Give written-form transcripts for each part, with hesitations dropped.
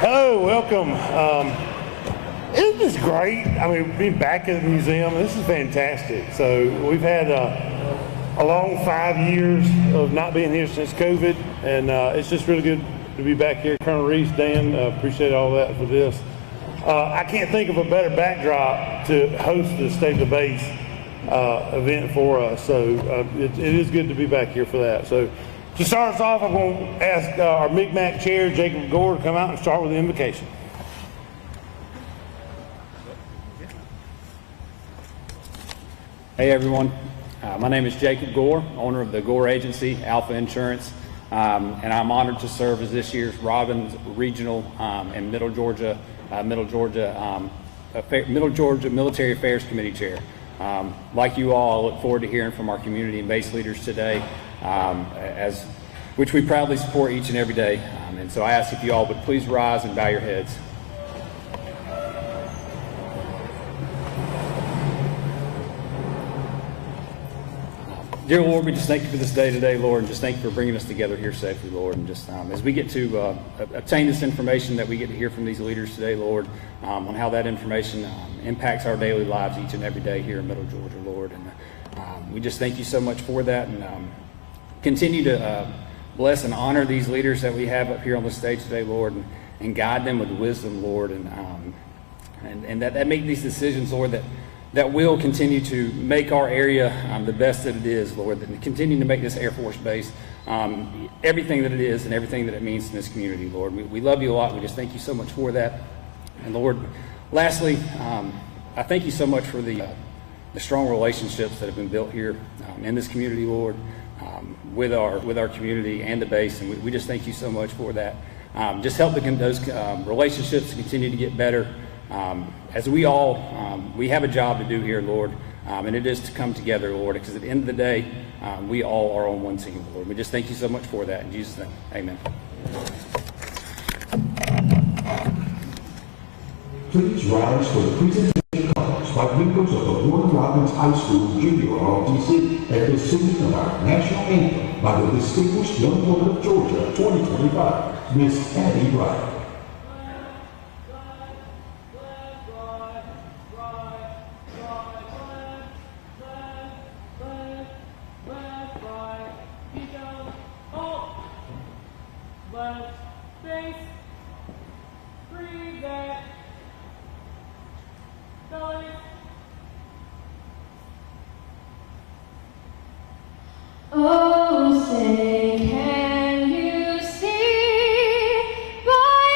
Hello, welcome. Isn't this great? I mean, being back at the museum, this is fantastic. So we've had a long 5 years of not being here since COVID, and it's just really good to be back here. Colonel Reese, Dan, appreciate all that for this. I can't think of a better backdrop to host the State of the Base event for us. So it is good to be back here for that. So to start us off, I'm going to ask our Mi'kmaq Chair, Jacob Gore, to come out and start with the invocation. Hey everyone, my name is Jacob Gore, owner of the Gore Agency, Alpha Insurance, and I'm honored to serve as this year's Robbins Regional and Middle Georgia Military Affairs Committee Chair. Like you all, I look forward to hearing from our community and base leaders today, which we proudly support each and every day. And so I ask if you all would please rise and bow your heads. Dear Lord, we just thank you for this day today, Lord, and just thank you for bringing us together here safely, Lord. And just as we get to obtain this information that we get to hear from these leaders today, Lord, on how that information impacts our daily lives each and every day here in Middle Georgia, Lord. And we just thank you so much for that, and continue to bless and honor these leaders that we have up here on the stage today, Lord, and guide them with wisdom, Lord, and that make these decisions, Lord, that will continue to make our area the best that it is, Lord, and continue to make this Air Force Base everything that it is and everything that it means in this community, Lord. We love you a lot. We just thank you so much for that. And Lord, lastly, I thank you so much for the strong relationships that have been built here in this community, Lord, with our community and the base, and we just thank you so much for that. Just help those relationships continue to get better. As we have a job to do here, Lord, and it is to come together, Lord, because at the end of the day, we all are on one team, Lord. We just thank you so much for that. In Jesus' name, amen. Please rise for the presentation colors by members of the Warren Robins High School Junior ROTC and the singing of our national anthem by the distinguished young woman of Georgia 2025, Miss Addie Wright. Oh, say, can you see by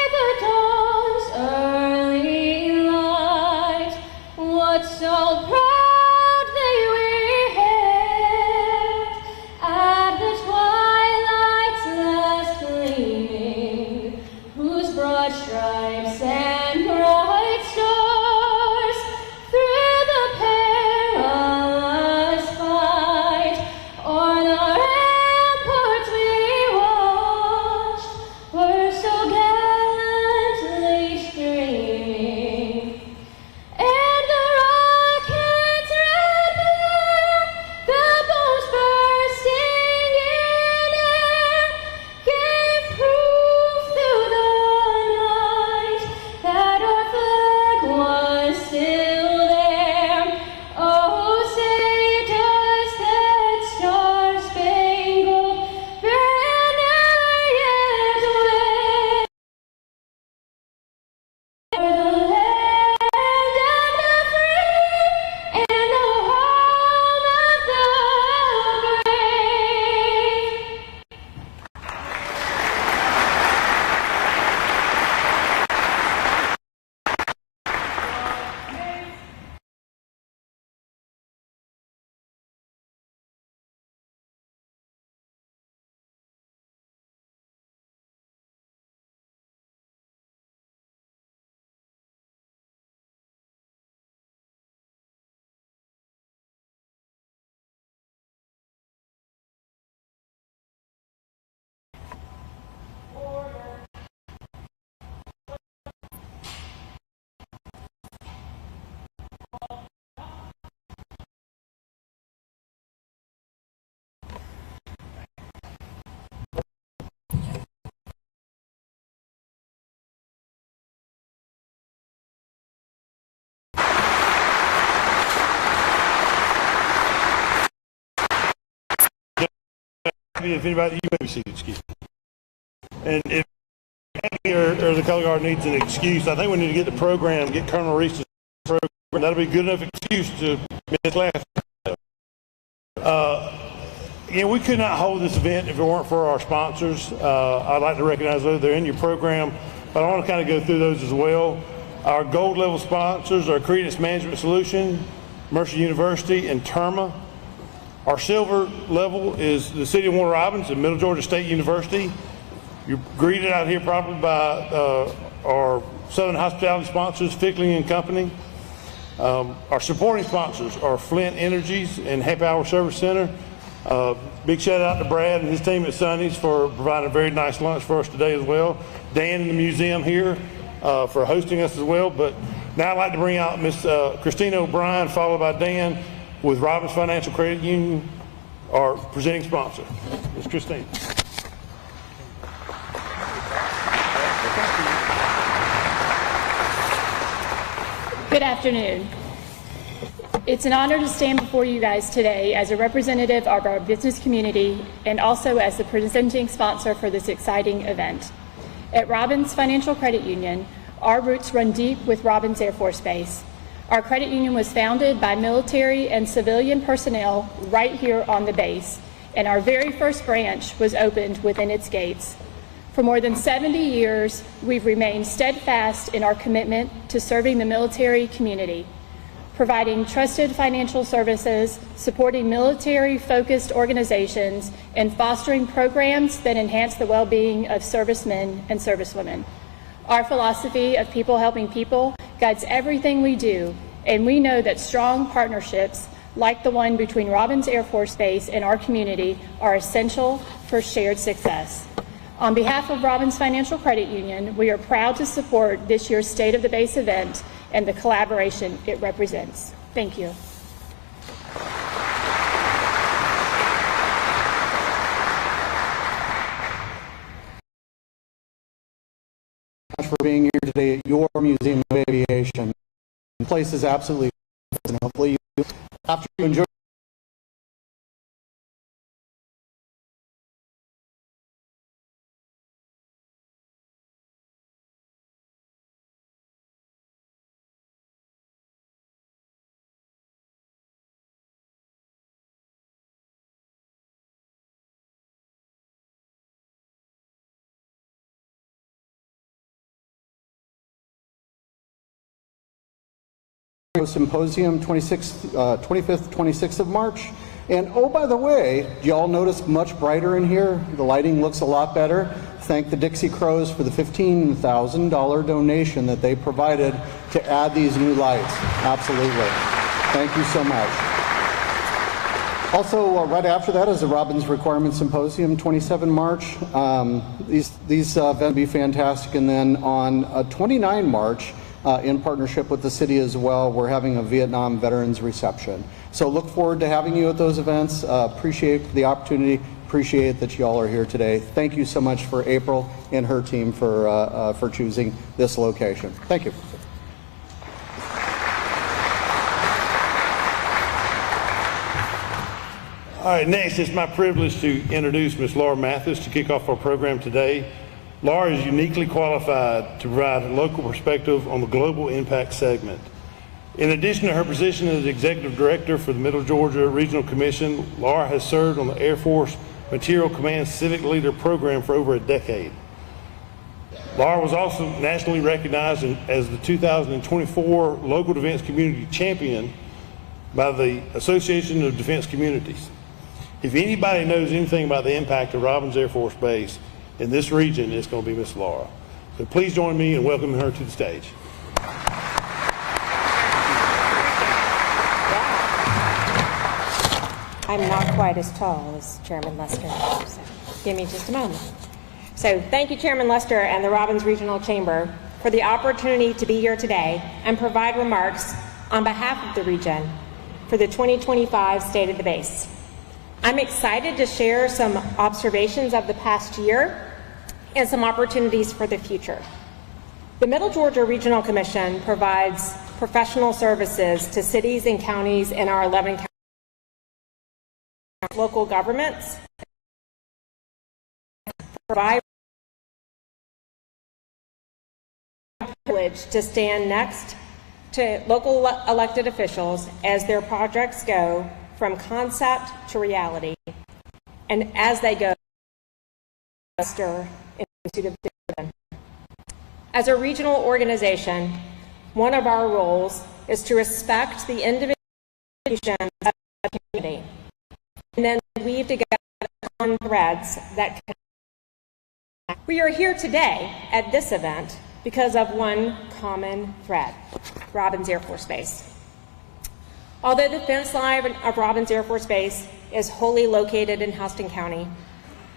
if anybody, you may be seated, excuse me. And if or the color guard needs an excuse, I think we need to get the program, get Colonel Reese's program. That'll be a good enough excuse to miss class. We could not hold this event if it weren't for our sponsors. I'd like to recognize those. They're in your program, but I want to kind of go through those as well. Our gold level sponsors are Credence Management Solution, Mercer University, and Terma. Our silver level is the City of Warner Robins and Middle Georgia State University. You're greeted out here probably by our Southern Hospitality sponsors, Fickling and Company. Our supporting sponsors are Flint Energies and Happy Hour Service Center. Big shout out to Brad and his team at Sonny's for providing a very nice lunch for us today as well. Dan in the museum here for hosting us as well. But now I'd like to bring out Miss Christina O'Brien, followed by Dan with Robbins Financial Credit Union, our presenting sponsor. Ms. Christine. Good afternoon. It's an honor to stand before you guys today as a representative of our business community and also as the presenting sponsor for this exciting event. At Robbins Financial Credit Union, our roots run deep with Robbins Air Force Base. Our credit union was founded by military and civilian personnel right here on the base, and our very first branch was opened within its gates. For more than 70 years, we've remained steadfast in our commitment to serving the military community, providing trusted financial services, supporting military-focused organizations, and fostering programs that enhance the well-being of servicemen and servicewomen. Our philosophy of people helping people guides everything we do, and we know that strong partnerships like the one between Robbins Air Force Base and our community are essential for shared success. On behalf of Robbins Financial Credit Union, we are proud to support this year's State of the Base event and the collaboration it represents. Thank you. For being here today at your Museum of Aviation. The place is absolutely and hopefully you, after you enjoy Symposium 25th, 26th of March. And oh, by the way, do y'all notice much brighter in here? The lighting looks a lot better. Thank the Dixie Crows for the $15,000 donation that they provided to add these new lights. Absolutely. Thank you so much. Also, right after that is the Robbins Requirement Symposium, 27 March. These events will be fantastic. And then on 29 March, in partnership with the city as well, we're having a Vietnam Veterans Reception. So look forward to having you at those events. Appreciate the opportunity. Appreciate that you all are here today. Thank you so much for April and her team for choosing this location. Thank you. All right, next it's my privilege to introduce Ms. Laura Mathis to kick off our program today. Laura is uniquely qualified to provide a local perspective on the global impact segment. In addition to her position as Executive Director for the Middle Georgia Regional Commission, Laura has served on the Air Force Material Command Civic Leader Program for over a decade. Laura was also nationally recognized as the 2024 Local Defense Community Champion by the Association of Defense Communities. If anybody knows anything about the impact of Robbins Air Force Base in this region, it's going to be Miss Laura. So please join me in welcoming her to the stage. I'm not quite as tall as Chairman Lester, so give me just a moment. So thank you, Chairman Lester and the Robbins Regional Chamber for the opportunity to be here today and provide remarks on behalf of the region for the 2025 State of the Base. I'm excited to share some observations of the past year and some opportunities for the future. The Middle Georgia Regional Commission provides professional services to cities and counties in our 11 counties, local governments, provide privilege to stand next to local elected officials as their projects go from concept to reality, and as they go in pursuit of dividend. As a regional organization, one of our roles is to respect the individual of the community and then weave together common threads that connect. We are here today at this event because of one common thread: Robins Air Force Base. Although the fence line of Robins Air Force Base is wholly located in Houston County,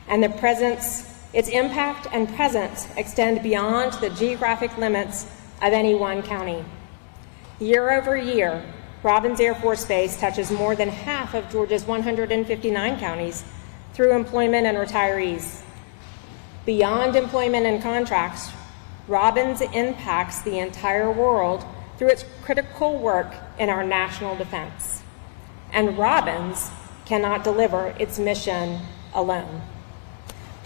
and its impact and presence extend beyond the geographic limits of any one county. Year over year, Robins Air Force Base touches more than half of Georgia's 159 counties through employment and retirees. Beyond employment and contracts, Robins impacts the entire world through its critical work in our national defense. And Robins cannot deliver its mission alone.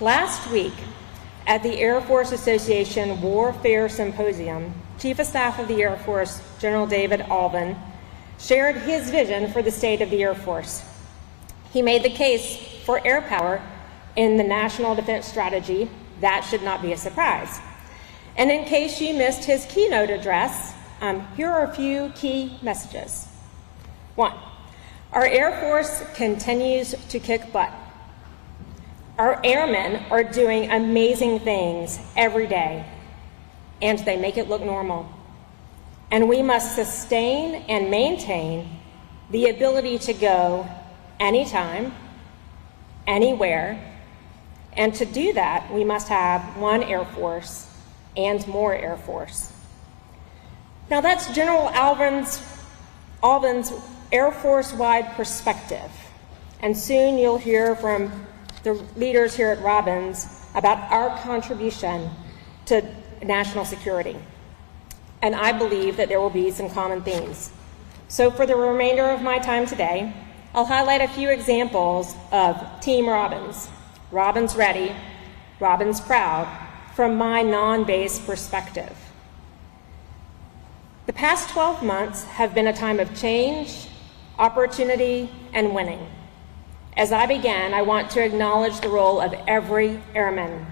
Last week, at the Air Force Association Warfare Symposium, Chief of Staff of the Air Force, General David Alvin, shared his vision for the state of the Air Force. He made the case for air power in the National Defense Strategy. That should not be a surprise. And in case you missed his keynote address, here are a few key messages. 1, our Air Force continues to kick butt. Our airmen are doing amazing things every day, and they make it look normal. And we must sustain and maintain the ability to go anytime, anywhere, and to do that, we must have one Air Force and more Air Force. Now that's General Alvin's Air Force-wide perspective, and soon you'll hear from the leaders here at Robins about our contribution to national security. And I believe that there will be some common themes. So for the remainder of my time today, I'll highlight a few examples of Team Robins, Robins Ready, Robins Proud, from my non-base perspective. The past 12 months have been a time of change, opportunity, and winning. As I begin, I want to acknowledge the role of every airman.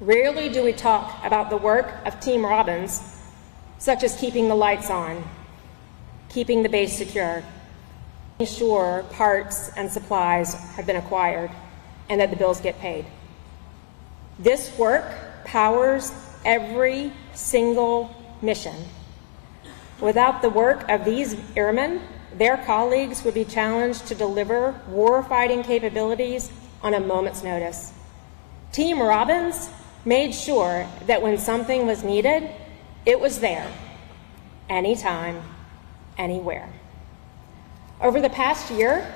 Rarely do we talk about the work of Team Robins, such as keeping the lights on, keeping the base secure, making sure parts and supplies have been acquired, and that the bills get paid. This work powers every single mission. Without the work of these airmen, their colleagues would be challenged to deliver warfighting capabilities on a moment's notice. Team Robins made sure that when something was needed, it was there, anytime, anywhere. Over the past year,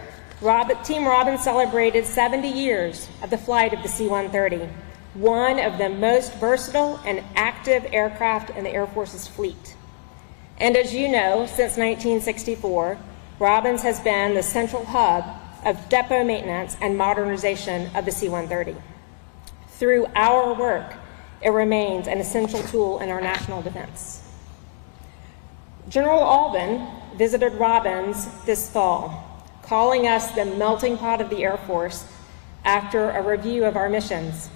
Team Robins celebrated 70 years of the flight of the C-130, one of the most versatile and active aircraft in the Air Force's fleet. And as you know, since 1964, Robins has been the central hub of depot maintenance and modernization of the C-130. Through our work, it remains an essential tool in our national defense. General Alvin visited Robins this fall, calling us the melting pot of the Air Force after a review of our missions.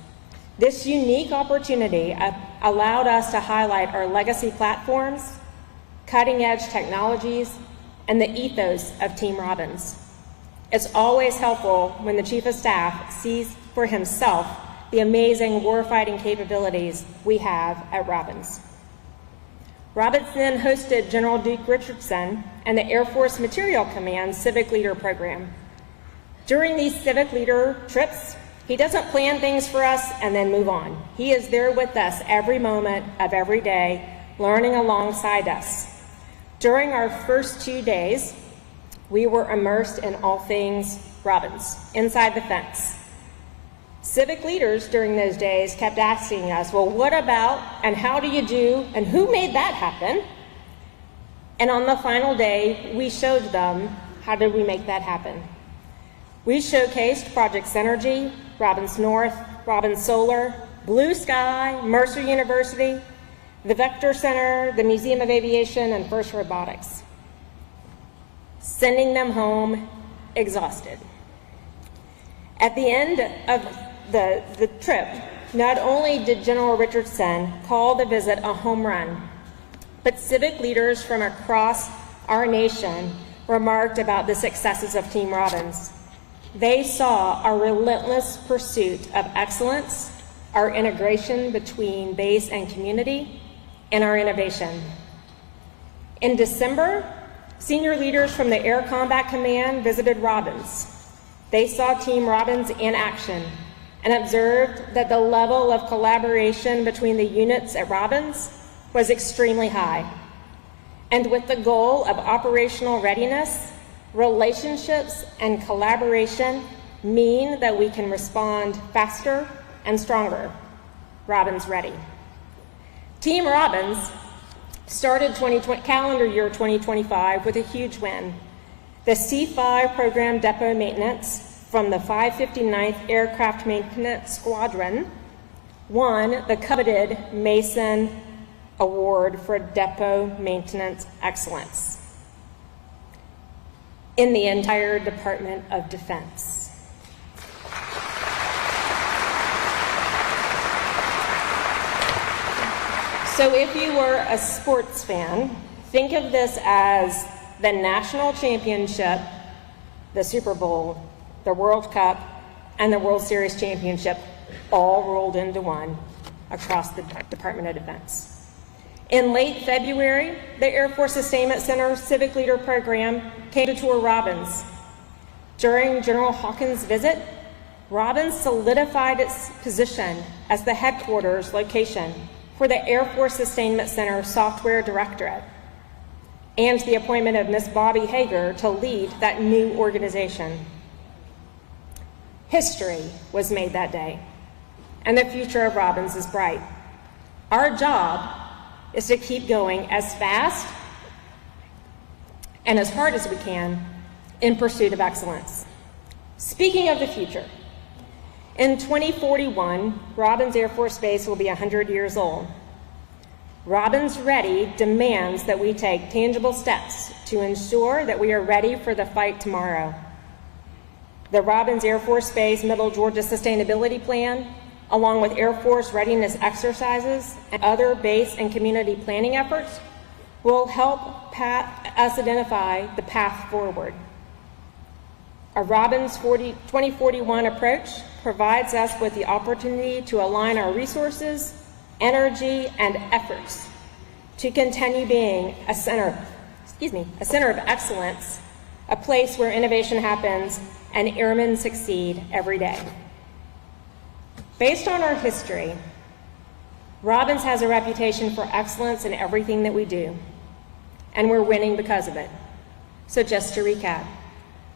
This unique opportunity allowed us to highlight our legacy platforms, cutting-edge technologies, and the ethos of Team Robins. It's always helpful when the Chief of Staff sees for himself the amazing warfighting capabilities we have at Robins. Robins then hosted General Duke Richardson and the Air Force Material Command Civic Leader Program. During these civic leader trips, he doesn't plan things for us and then move on. He is there with us every moment of every day, learning alongside us. During our first 2 days, we were immersed in all things Robins, inside the fence. Civic leaders during those days kept asking us, well, what about, and how do you do, and who made that happen? And on the final day, we showed them how did we make that happen. We showcased Project Synergy, Robins North, Robbins Solar, Blue Sky, Mercer University, the Vector Center, the Museum of Aviation, and First Robotics, sending them home exhausted. At the end of the trip, not only did General Richardson call the visit a home run, but civic leaders from across our nation remarked about the successes of Team Robbins. They saw our relentless pursuit of excellence, our integration between base and community, and our innovation. In December, senior leaders from the Air Combat Command visited Robbins. They saw Team Robbins in action and observed that the level of collaboration between the units at Robbins was extremely high. And with the goal of operational readiness, relationships and collaboration mean that we can respond faster and stronger. Robbins ready. Team Robbins started calendar year 2025 with a huge win. The C5 program depot maintenance from the 559th Aircraft Maintenance Squadron won the coveted Mason Award for Depot Maintenance Excellence in the entire Department of Defense. So if you were a sports fan, think of this as the national championship, the Super Bowl, the World Cup, and the World Series championship all rolled into one across the Department of Defense. In late February, the Air Force Sustainment Center Civic Leader Program came to tour Robbins. During General Hawkins' visit, Robbins solidified its position as the headquarters location for the Air Force Sustainment Center Software Directorate and the appointment of Ms. Bobby Hager to lead that new organization. History was made that day, and the future of Robbins is bright. Our job is to keep going as fast and as hard as we can in pursuit of excellence. Speaking of the future, in 2041, Robbins Air Force Base will be 100 years old. Robbins Ready demands that we take tangible steps to ensure that we are ready for the fight tomorrow. The Robbins Air Force Base Middle Georgia Sustainability Plan, along with Air Force readiness exercises and other base and community planning efforts, will help us identify the path forward. Our Robbins 2041 approach provides us with the opportunity to align our resources, energy, and efforts to continue being a center of excellence, a place where innovation happens and airmen succeed every day. Based on our history, Robbins has a reputation for excellence in everything that we do, and we're winning because of it. So just to recap,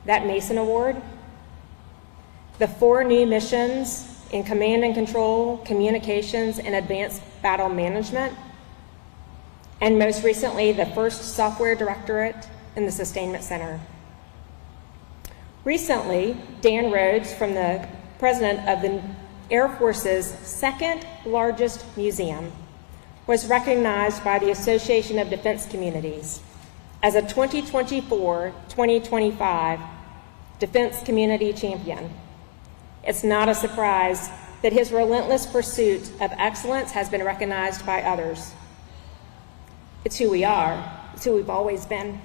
that Mason Award, the 4 new missions in command and control, communications, and advanced battle management, and most recently, the first software directorate in the Sustainment Center. Recently, Dan Rhodes, from the president of the Air Force's second largest museum, was recognized by the Association of Defense Communities as a 2024-2025 Defense Community Champion. It's not a surprise that his relentless pursuit of excellence has been recognized by others. It's who we are. It's who we've always been.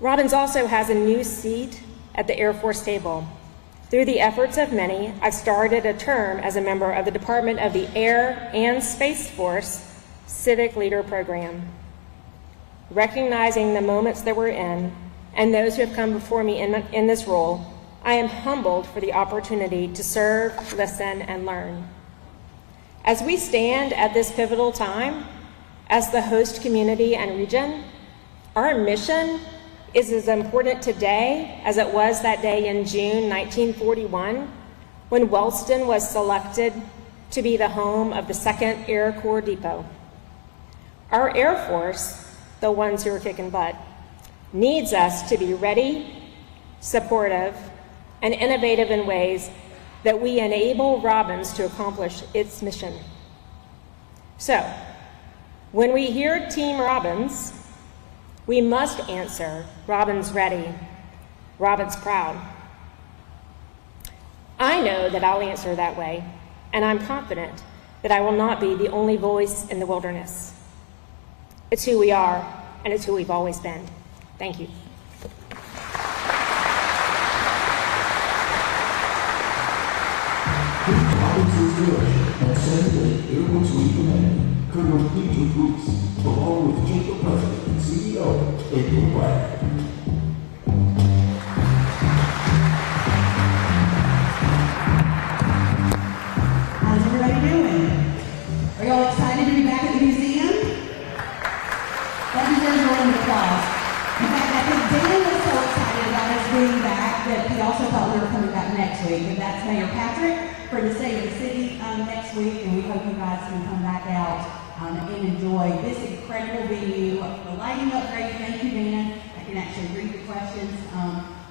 Robbins also has a new seat at the Air Force table. Through the efforts of many, I started a term as a member of the Department of the Air and Space Force Civic Leader Program. Recognizing the moments that we're in and those who have come before me in this role, I am humbled for the opportunity to serve, listen, and learn. As we stand at this pivotal time, as the host community and region, our mission is as important today as it was that day in June 1941, when Wellston was selected to be the home of the 2nd Air Corps Depot. Our Air Force, the ones who are kicking butt, needs us to be ready, supportive, and innovative in ways that we enable Robbins to accomplish its mission. So, when we hear Team Robbins, we must answer, Robbins ready, Robbins proud. I know that I'll answer that way, and I'm confident that I will not be the only voice in the wilderness. It's who we are, and it's who we've always been. Thank you. Robinson's direction at Saturday Airports Week Command, Colonel Peter Bruce, along with Chamber President and CEO, April Bragg. How's everybody doing? Are y'all excited to be back at the museum? That deserves a round of applause. In fact, I think Dan was so excited about us being back that he also thought we were coming back next week. And that's Mayor Patrick for the State of the City next week. And we hope you guys can come back out and enjoy this incredible venue. The lighting upgrade, thank you, Dan. I can actually read the questions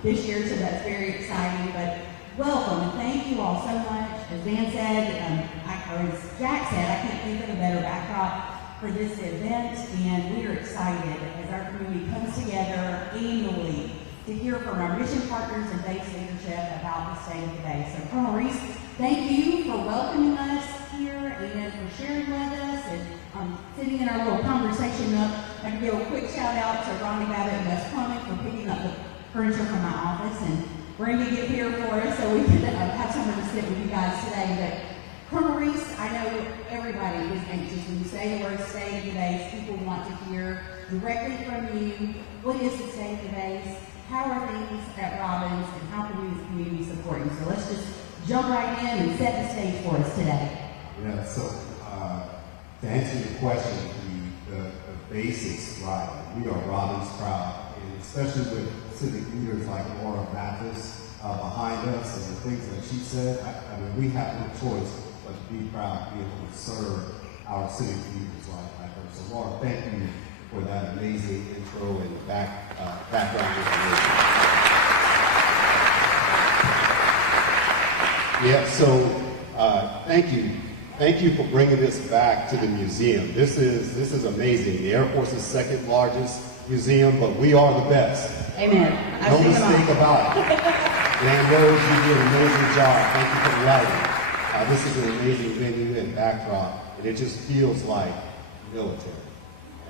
this year, so that's very exciting. But welcome, and thank you all so much. As Dan said, or as Jack said, I can't think of a better backdrop for this event, and we are excited as our community comes together annually to hear from our mission partners and base leadership about the state of the base. So Colonel Reese, thank you for welcoming us here and for sharing with us and sitting in our little conversation up. I can give a quick shout out to Ronnie Babbitt and West Plumbing for picking up the furniture from my office and bringing it here for us so we can have somewhere to sit with you guys today. But Colonel Reese, I know everybody is anxious when you say the word state of the base. People want to hear directly from you. What is the state of the base? How are things at Robbins, and how can we as a community support you? So let's just jump right in and set the stage for us today. Yeah, so to answer your question, the base is right. We are Robbins proud, and especially with civic leaders like Laura Mathis behind us and the things that she said, I mean, we have no choice but to be proud to be able to serve our civic leaders like her. So Laura, thank you for that amazing intro and background information. Yeah, so thank you. Thank you for bringing this back to the museum. This is amazing. The Air Force's second largest museum, but we are the best. Amen. No mistake about it. Dan Rose, you did an amazing job. Thank you for the lighting. This is an amazing venue and backdrop, and it just feels like military.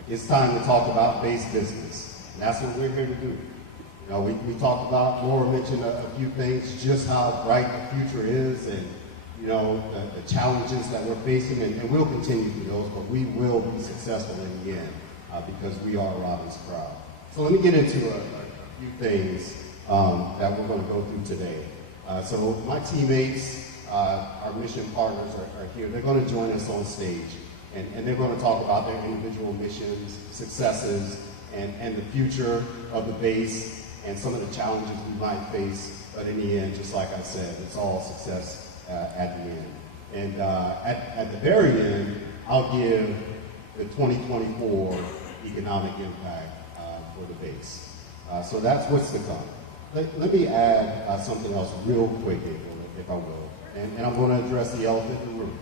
It's time to talk about base business, and that's what we're here to do. You know, we talked about, Laura mentioned a few things, just how bright the future is, and you know, the challenges that we're facing, and we'll continue through those, but we will be successful in the end because we are Robbins proud. So let me get into a few things that we're going to go through today. So my teammates, our mission partners are here. They're going to join us on stage, and they're going to talk about their individual missions, successes, and the future of the base, and some of the challenges we might face. But in the end, just like I said, it's all success at the end. And at the very end, I'll give the 2024 economic impact for the base. So that's what's to come. Let me add something else real quick, if I will. And I'm going to address the elephant in the room.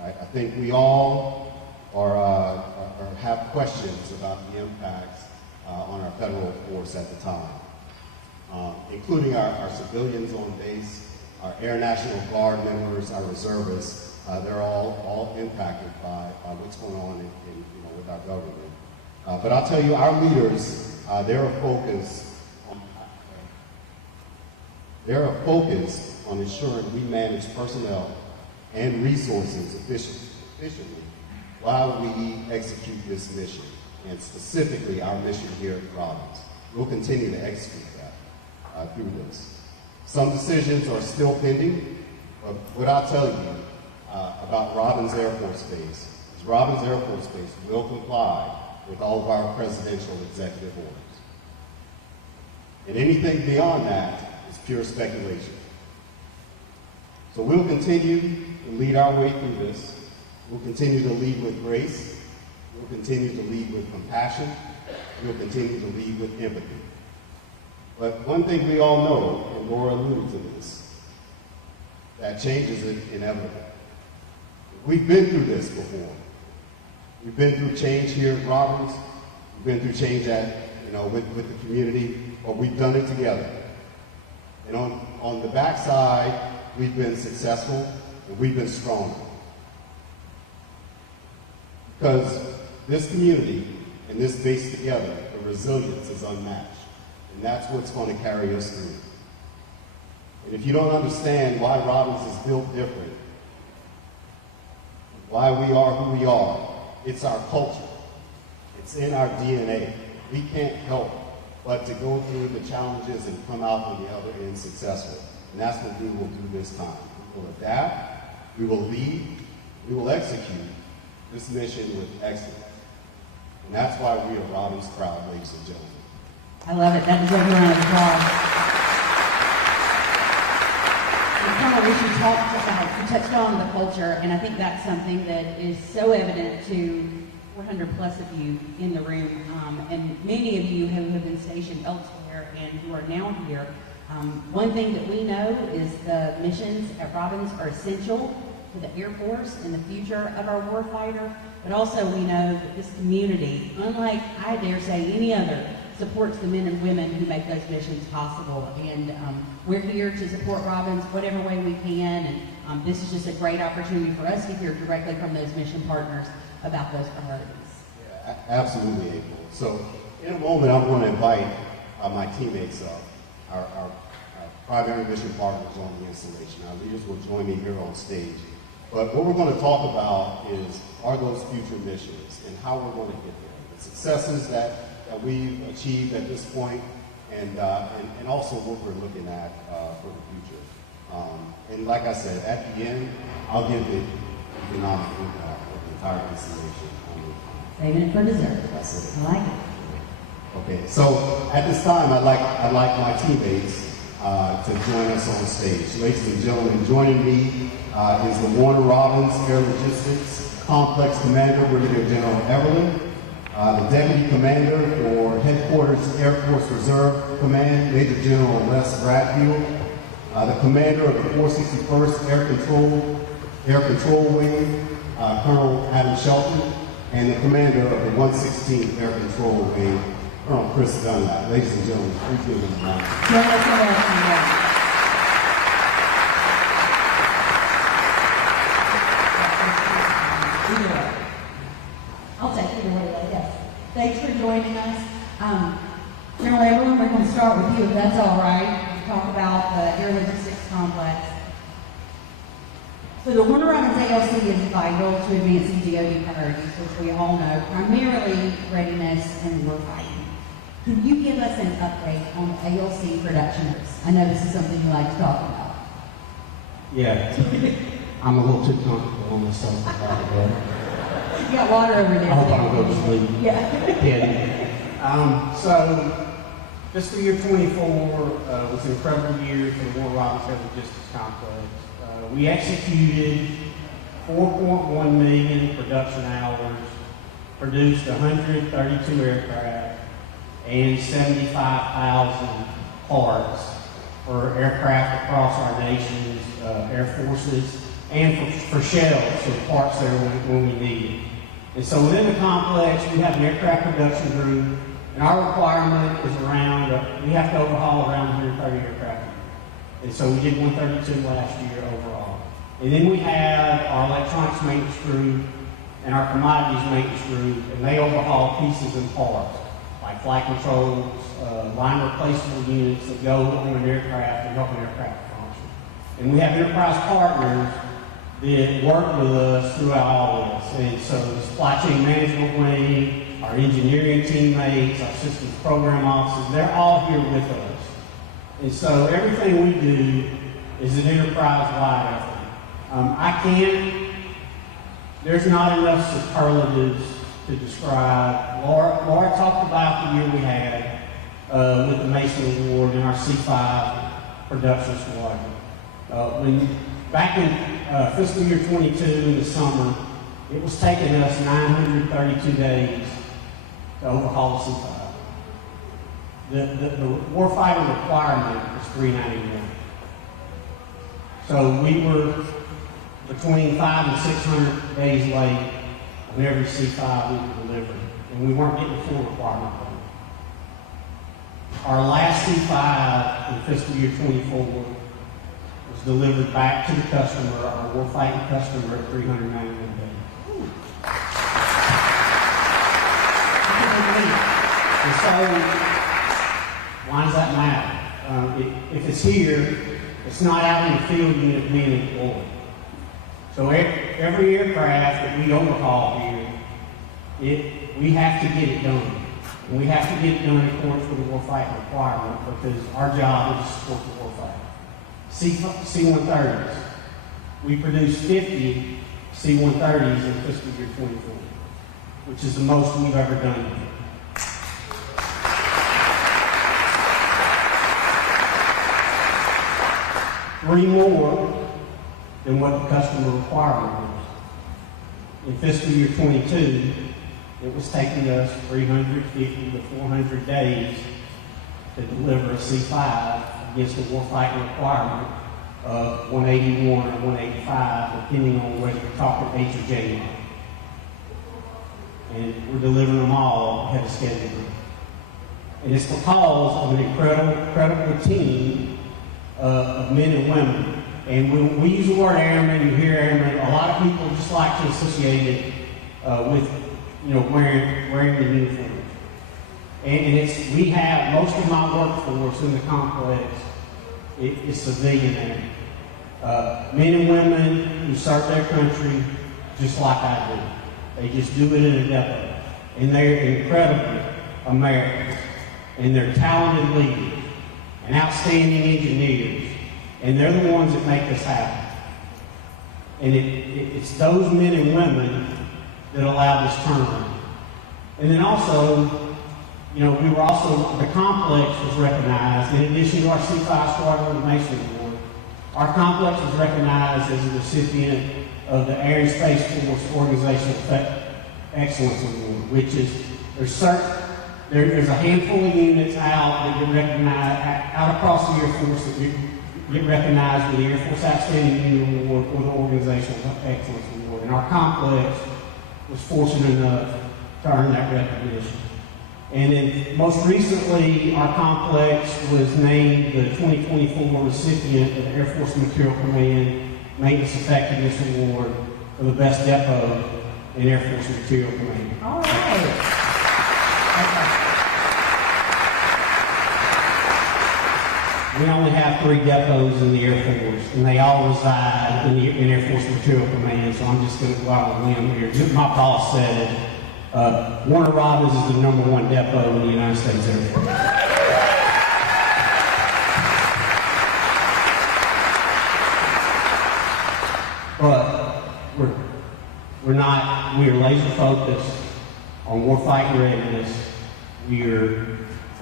Right? I think we all have questions about the impacts on our federal force at the time, including our civilians on base, our Air National Guard members, our reservists. They're all impacted by what's going on with our government. But I'll tell you, our leaders, they're focused on ensuring we manage personnel and resources efficiently while we execute this mission, and specifically our mission here at Robbins. We'll continue to execute that through this. Some decisions are still pending, but what I'll tell you about Robbins Air Force Base is Robbins Air Force Base will comply with all of our presidential executive orders. And anything beyond that is pure speculation. So we'll continue to lead our way through this. We'll continue to lead with grace. We'll continue to lead with compassion. We'll continue to lead with empathy. But one thing we all know, and Laura alluded to this, that change is inevitable. We've been through this before. We've been through change here at Robbins. We've been through change with the community, but we've done it together. And on the backside, we've been successful and we've been strong. Because this community and this base together, the resilience is unmatched. And that's what's going to carry us through. And if you don't understand why Robbins is built different, why we are who we are, it's our culture. It's in our DNA. We can't help but to go through the challenges and come out on the other end successful. And that's what we will do this time. We will adapt, we will lead, we will execute this mission with excellence. And that's why we are Robbins proud, ladies and gentlemen. I love it. That deserves a round of applause. Colonel, you touched on the culture, and I think that's something that is so evident to 400 plus of you in the room, and many of you who have been stationed elsewhere and who are now here. One thing that we know is the missions at Robbins are essential to the Air Force and the future of our warfighter, but also we know that this community, unlike I dare say any other, supports the men and women who make those missions possible. And we're here to support Robbins whatever way we can, and this is just a great opportunity for us to hear directly from those mission partners about those priorities. Yeah, absolutely, April. So in a moment, I'm going to invite my teammates up, our primary mission partners on the installation. Our leaders will join me here on stage. But what we're going to talk about are those future missions and how we're going to get there. The successes that we've achieved at this point, and also what we're looking at for the future. And like I said, at the end, I'll give the economic impact of the entire installation. Saving it for dessert. That's it. I like it. Okay, so at this time, I'd like my teammates to join us on stage. Ladies and gentlemen, joining me is the Warner Robbins Air Logistics Complex Commander, Brigadier General Everland, the Deputy Commander for Headquarters Air Force Reserve Command, Major General Les Bradfield, the Commander of the 461st Air Control Wing, Colonel Adam Shelton, and the Commander of the 116th Air Control Wing, Colonel Chris Dunlap. Ladies and gentlemen, please give them a round. I'll take either way, yes. Thanks for joining us. General Everland, we're going to start with you, if that's all right. Talk about the Air Logistics Complex. So the Warner Robbins ALC is vital to advancing DoD priorities, which we all know, primarily readiness and warfighting. Could you give us an update on ALC production? I know this is something you like to talk about. Yeah, I'm a little too comfortable on this subject right now. You got water over there. I hope I don't go to sleep. Yeah. Kidding. So, fiscal year 24 was an incredible year for the Warner Robbins Air Logistics Complex. We executed 4.1 million production hours, produced 132 aircraft, and 75,000 parts for aircraft across our nation's air forces, and for shells, so parts there when we need it. And so within the complex, we have an aircraft production group, and our requirement is around, we have to overhaul around 130 aircraft. And so we did 132 last year overall. And then we have our electronics maintenance group and our commodities maintenance group, and they overhaul pieces and parts, like flight controls, line replaceable units that go on an aircraft and help an aircraft function. And we have enterprise partners that work with us throughout all this. And so the supply chain management wing, our engineering teammates, our systems program officers, they're all here with us. And so everything we do is an enterprise-wide effort. There's not enough superlatives to describe. Laura talked about the year we had with the Mason Award and our C5 production squadron. Back in fiscal year 22 in the summer, it was taking us 932 days to overhaul the C5. The warfighter requirement is $391. So we were between 500 and 600 days late on every C5 we were delivering, and we weren't getting the full requirement on it. Our last C5 in fiscal year 24 was delivered back to the customer, our war-fighting customer, at 391 days. And so, why does that matter? If it's here, it's not out in the field unit being employed. So every aircraft that we overhaul here, we have to get it done. And we have to get it done in accordance with the warfighting requirement, because our job is to support the warfighter. C-130s. We produced 50 C-130s in fiscal year 24, which is the most we've ever done. 3 more than what the customer requirement was. In fiscal year 22, it was taking us 350 to 400 days to deliver a C5 against the warfighting requirement of 181 or 185, depending on whether you're talking H or J model. And we're delivering them all ahead of schedule. And it's because of an incredible team of men and women. And when we use the word airman, you hear airman, a lot of people just like to associate it with, wearing the uniform. And we have, most of my workforce in the complex is civilian airmen. Men and women who serve their country just like I do. They just do it in a depot. And they're incredibly Americans. And they're talented leaders and outstanding engineers. And they're the ones that make this happen. And it's those men and women that allow this turnaround. And then also, the complex was recognized, in addition to our C5 Squadron of the Mason Award, our complex was recognized as a recipient of the Air and Space Force Organizational Excellence Award, which is, there's a handful of units out that get recognized, out across the Air Force that get recognized with the Air Force Outstanding Unit Award or the Organizational Excellence Award. And our complex was fortunate enough to earn that recognition. And then most recently, our complex was named the 2024 recipient of the Air Force Material Command Maintenance Effectiveness Award for the best depot in Air Force Material Command. All right. We only have 3 depots in the Air Force, and they all reside in Air Force Material Command, so I'm just going to go out on a limb here. My boss said Warner Robins is the #1 depot in the United States Air Force. But we are laser focused on warfighting readiness. We are,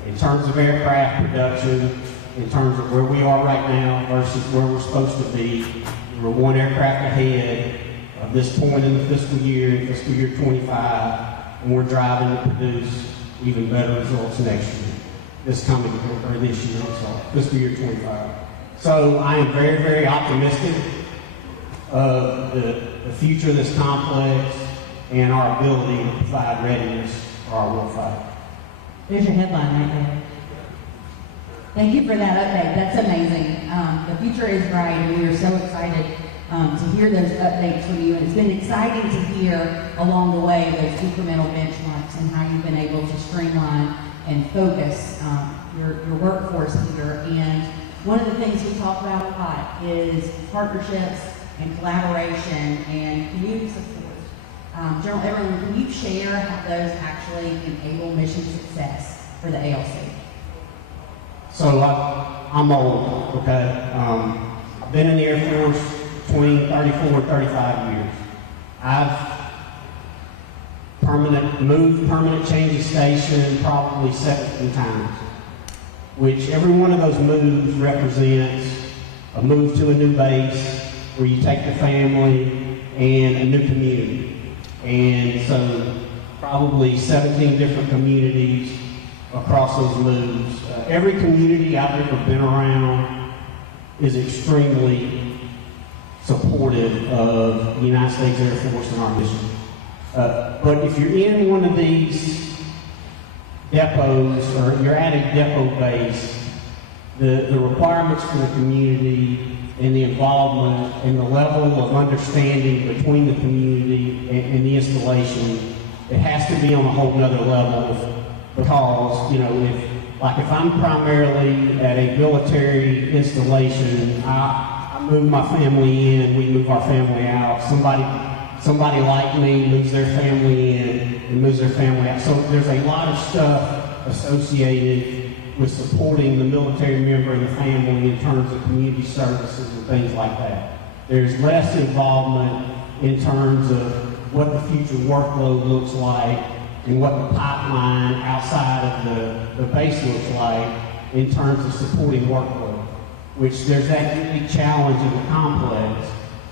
in terms of aircraft production, in terms of where we are right now versus where we're supposed to be, we're 1 aircraft ahead of this point in the fiscal year 25, and we're driving to produce even better results next year, this year, fiscal year 25. So I am very, very optimistic of the future of this complex and our ability to provide readiness for our warfighter. There's your headline right there. Thank you for that update. That's amazing. The future is bright, and we are so excited to hear those updates from you. And it's been exciting to hear along the way those incremental benchmarks and how you've been able to streamline and focus your workforce here. And one of the things we talk about a lot is partnerships and collaboration and community support. General Everett, can you share how those actually enable mission success for the ALC? So I'm old, okay? I've been in the Air Force between 34 and 35 years. I've moved permanent change of station probably 17 times, which every one of those moves represents a move to a new base where you take the family and a new community. And so probably 17 different communities across those moves. Every community I've ever been around is extremely supportive of the United States Air Force and our mission. But if you're in one of these depots or you're at a depot base, the requirements for the community and the involvement and the level of understanding between the community and the installation, it has to be on a whole nother level because, you know, if I'm primarily at a military installation, I move my family in, we move our family out. Somebody like me moves their family in and moves their family out. So there's a lot of stuff associated with supporting the military member and the family in terms of community services and things like that. There's less involvement in terms of what the future workload looks like and what the pipeline outside of the base looks like in terms of supporting workload, which there's that unique challenge in the complex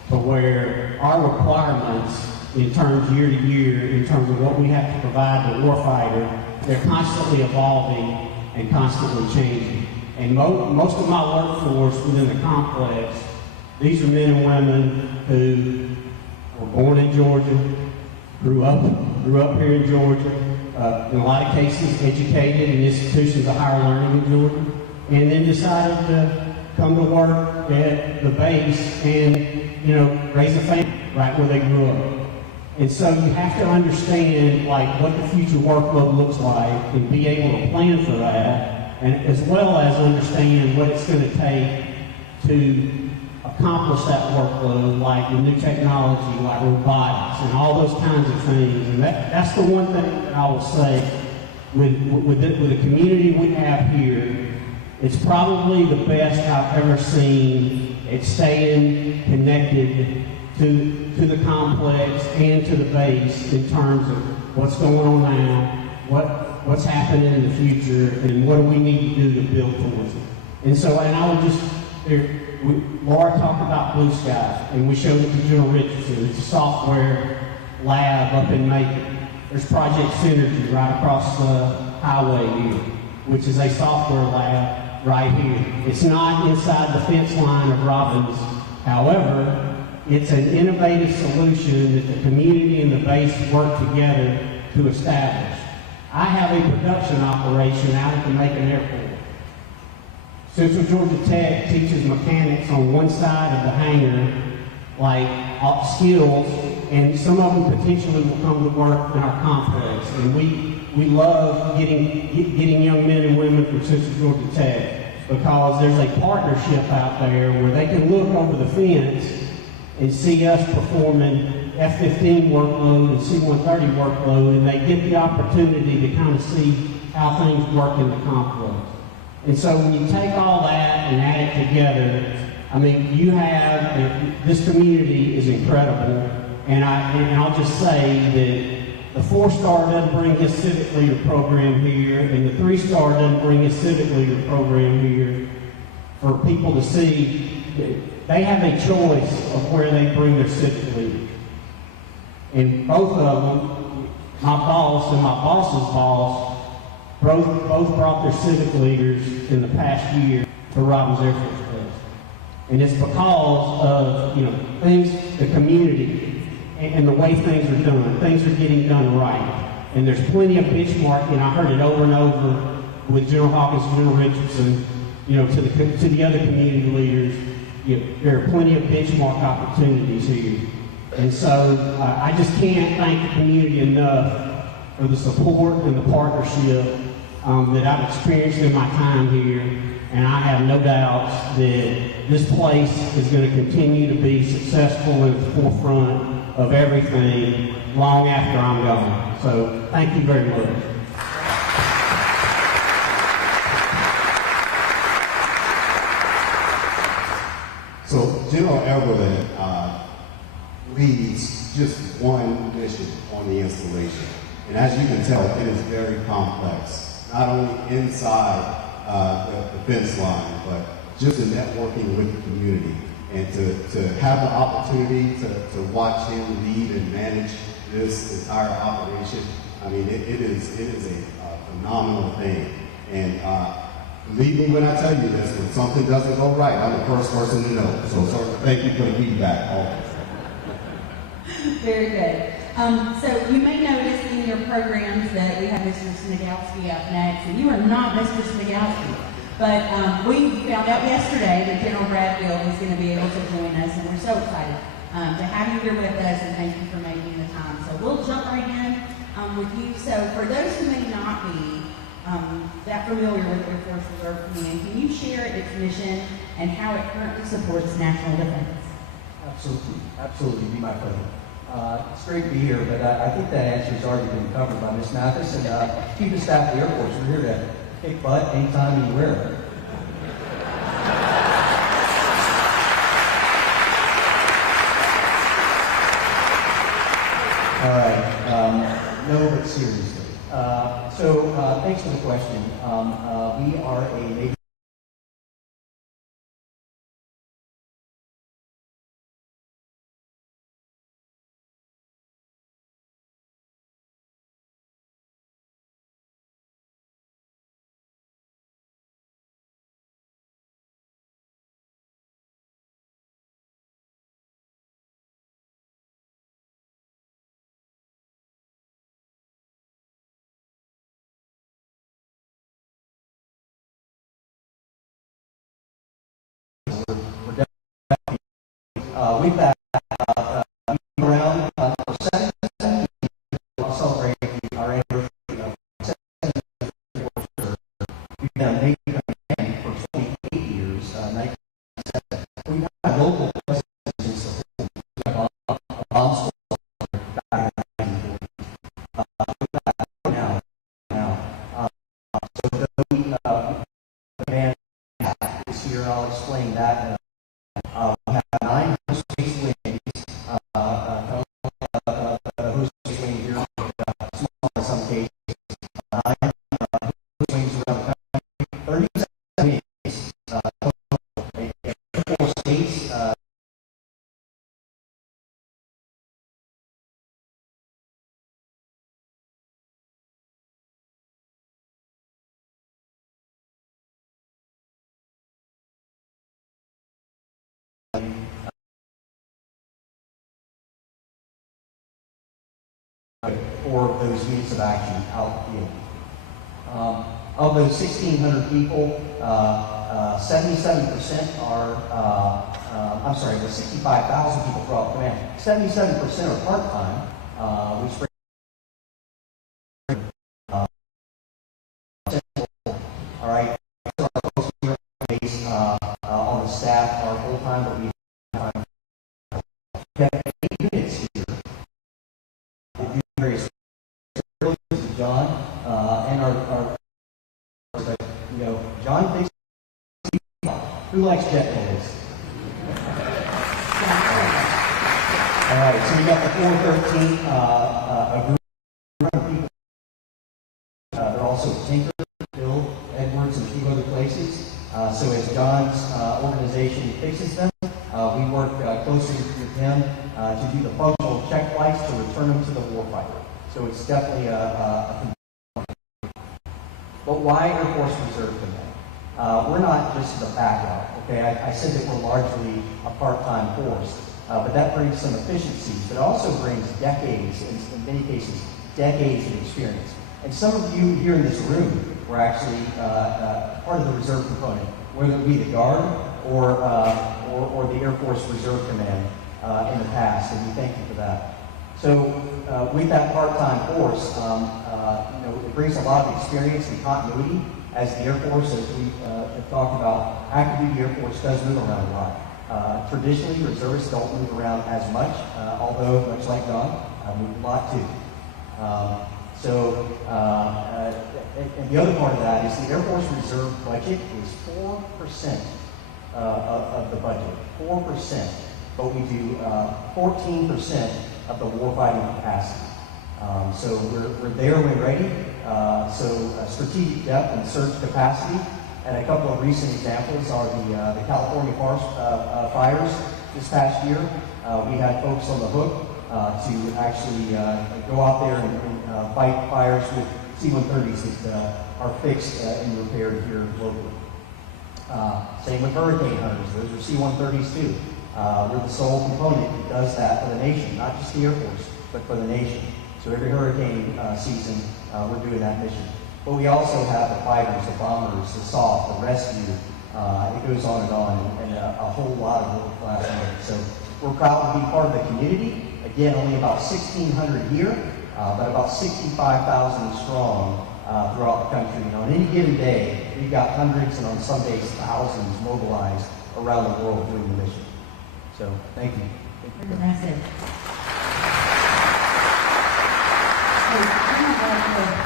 to where our requirements in terms year to year, in terms of what we have to provide the warfighter, they're constantly evolving and constantly changing. And most of my workforce within the complex, these are men and women who were born in Georgia, grew up here in Georgia, in a lot of cases educated in institutions of higher learning in Georgia, and then decided to come to work at the base and, you know, raise a family right where they grew up. And so you have to understand like what the future workload looks like and be able to plan for that, and as well as understand what it's going to take to accomplish that workload, like the new technology, like robotics and all those kinds of things. And that's the one thing that I will say with the community we have here. It's probably the best I've ever seen at staying connected to the complex and to the base in terms of what's going on now, what's happening in the future, and what do we need to do to build towards it. And so, and I would just, Laura talked about Blue Sky, and we showed it to General Richardson. It's a software lab up in Macon. There's Project Synergy right across the highway here, which is a software lab right here. It's not inside the fence line of Robbins. However, it's an innovative solution that the community and the base work together to establish. I have a production operation out at the Macon Airport. Central Georgia Tech teaches mechanics on one side of the hangar, like skills, and some of them potentially will come to work in our complex. And we love getting young men and women from Central Georgia Tech because there's a partnership out there where they can look over the fence and see us performing F-15 workload and C-130 workload, and they get the opportunity to kind of see how things work in the complex. And so when you take all that and add it together, I mean, you have, this community is incredible, and I'll just say that the 4-star doesn't bring his civic leader program here, and the 3-star doesn't bring his civic leader program here for people to see. They have a choice of where they bring their civic leaders. And both of them, my boss and my boss's boss, both brought their civic leaders in the past year to Robbins Air Force Base. And it's because of, you know, things, the community, and the way things are done. Things are getting done right. And there's plenty of benchmarking. I heard it over and over with General Hawkins and General Richardson, you know, to the other community leaders. There are plenty of benchmark opportunities here. And so I just can't thank the community enough for the support and the partnership that I've experienced in my time here. And I have no doubts that this place is going to continue to be successful in the forefront of everything long after I'm gone. So thank you very much. So General Eberlin leads just one mission on the installation. And as you can tell, it is very complex, not only inside the fence line, but just in networking with the community. And to have the opportunity to watch him lead and manage this entire operation, I mean, it is a phenomenal thing. And believe me when I tell you this, when something doesn't go right, I'm the first person to know. So, sir, thank you for the feedback. Very good. So you may notice in your programs that we have Mr. Smigalski up next, and you are not Mr. Smigalski. But we found out yesterday that General Bradfield is going to be able to join us, and we're so excited to have you here with us, and thank you for making the time. So we'll jump right in with you. So for those who may not be that familiar with Air Force Reserve Command, can you share its mission and how it currently supports national defense? Absolutely. Absolutely. Be my pleasure. It's great to be here, but I think that answer has already been covered by Ms. Mathis. And Chief of Staff of the Air Force, we're here to kick butt anytime, anywhere. All right. No, but seriously. Thanks for the question. We are a Navy. We've had around for 7 years, celebrating our anniversary of 7 years. We've been a Navy command for 28 years, 1997. We've had local presence in support. We've had a bomb squad back in 1940. We've had now. So the command is here, and I'll explain that. We have 9 space wings, who's wing here, small in some cases, 9 wings around the country, 37 wings, total, 4 states, for those units of action out in the field. Of those 1,600 people, 77% are, I'm sorry, the 65,000 people throughout the command, 77% are part-time. We spring all right, so our folks here on the staff are full-time, but we have 8 units here. Various John and our John thinks who likes jet noise? All right, so we got the 413, a group of people. They're also Tinker, Bill, Edwards, and a few other places. So as John's organization fixes them, we work closely with him to do the functional check flights to return them to the warfighter. So it's definitely a but why Air Force Reserve Command? We're not just the backup, okay? I said that we're largely a part-time force, but that brings some efficiencies, but also brings decades, in many cases, decades of experience. And some of you here in this room were actually part of the reserve component, whether it be the Guard or the Air Force Reserve Command in the past, and we thank you for that. So with that part-time force, it brings a lot of experience and continuity as the Air Force, as we have talked about. Active duty Air Force does move around a lot. Traditionally, reservists don't move around as much, although, much like John, move a lot too. And the other part of that is the Air Force Reserve budget is 4% of the budget, 4%, but we do 14% of the warfighting capacity. So we're there when ready. Strategic depth and surge capacity, and a couple of recent examples are the California forest fires this past year. We had folks on the hook to actually go out there and fight fires with C-130s that are fixed and repaired here locally. Same with hurricane hunters. Those are C-130s too. We're the sole component that does that for the nation, not just the Air Force, but for the nation. So every hurricane season, we're doing that mission. But we also have the fighters, the bombers, the SOF, the rescue. It goes on, and a whole lot of world-class work. So we're proud to be part of the community. Again, only about 1,600 here, but about 65,000 strong throughout the country. And on any given day, we've got hundreds, and on some days thousands mobilized around the world doing the mission. So thank you. Impressive.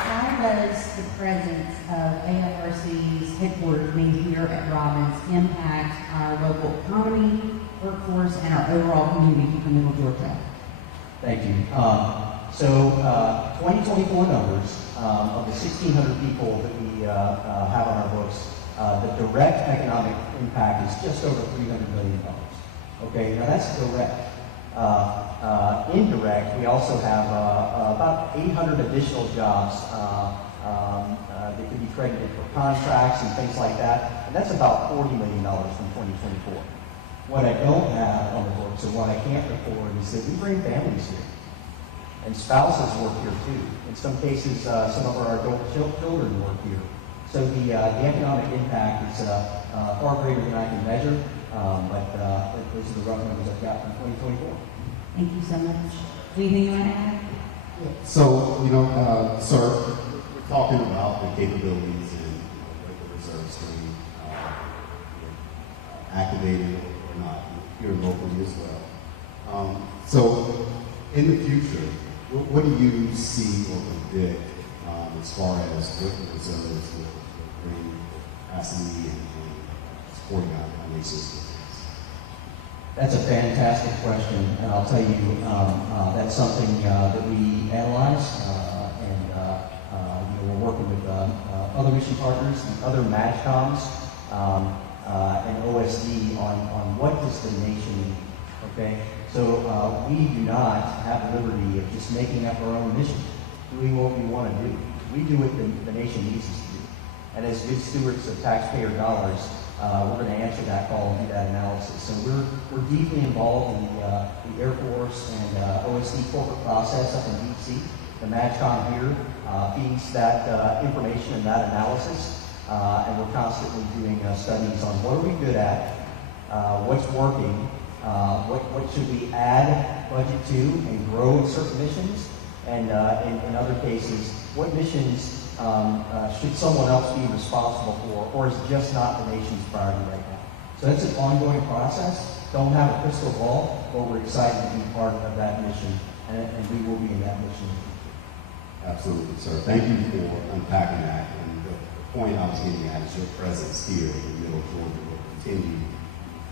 How does the presence of AFRC's headquarters being here at Robbins impact our local economy, workforce, and our overall community for Middle Georgia? Thank you. So 2024 numbers of the 1,600 people that we have on our books, the direct economic impact is just over $300 million. Okay, now that's direct. Indirect, we also have about 800 additional jobs that could be credited for contracts and things like that, and that's about $40 million from 2024. What I don't have on the books, and what I can't report, is that we bring families here. And spouses work here too. In some cases, some of our adult children work here. So the economic impact is far greater than I can measure, but those are the rough numbers I've got from 2024. Thank you so much. Anything you want to add? So, sir, we're talking about the capabilities and what the reserve stream, activated or not, here locally as well. So, in the future, what do you see or predict as far as what the reserves will bring capacity and supporting our nation's? That's a fantastic question, and I'll tell you that's something that we analyze, and we're working with other mission partners and other MAGCOMs and OSD on what does the nation need. Okay, so we do not have the liberty of just making up our own mission, doing what we want to do. We do what the nation needs us to do, and as good stewards of taxpayer dollars, we're going to answer that call and do that analysis. So we're deeply involved in the Air Force and OSD corporate process up in DC. The MAGCOM here feeds that information and that analysis, and we're constantly doing studies on what are we good at, what's working, what should we add budget to and grow in certain missions, and in other cases, what missions should someone else be responsible for, or is just not the nation's priority right now? So that's an ongoing process. Don't have a crystal ball, but we're excited to be part of that mission, and we will be in that mission. Absolutely, sir. Thank you for unpacking that. And the point I was getting at is your presence here in the Middle Georgia will continue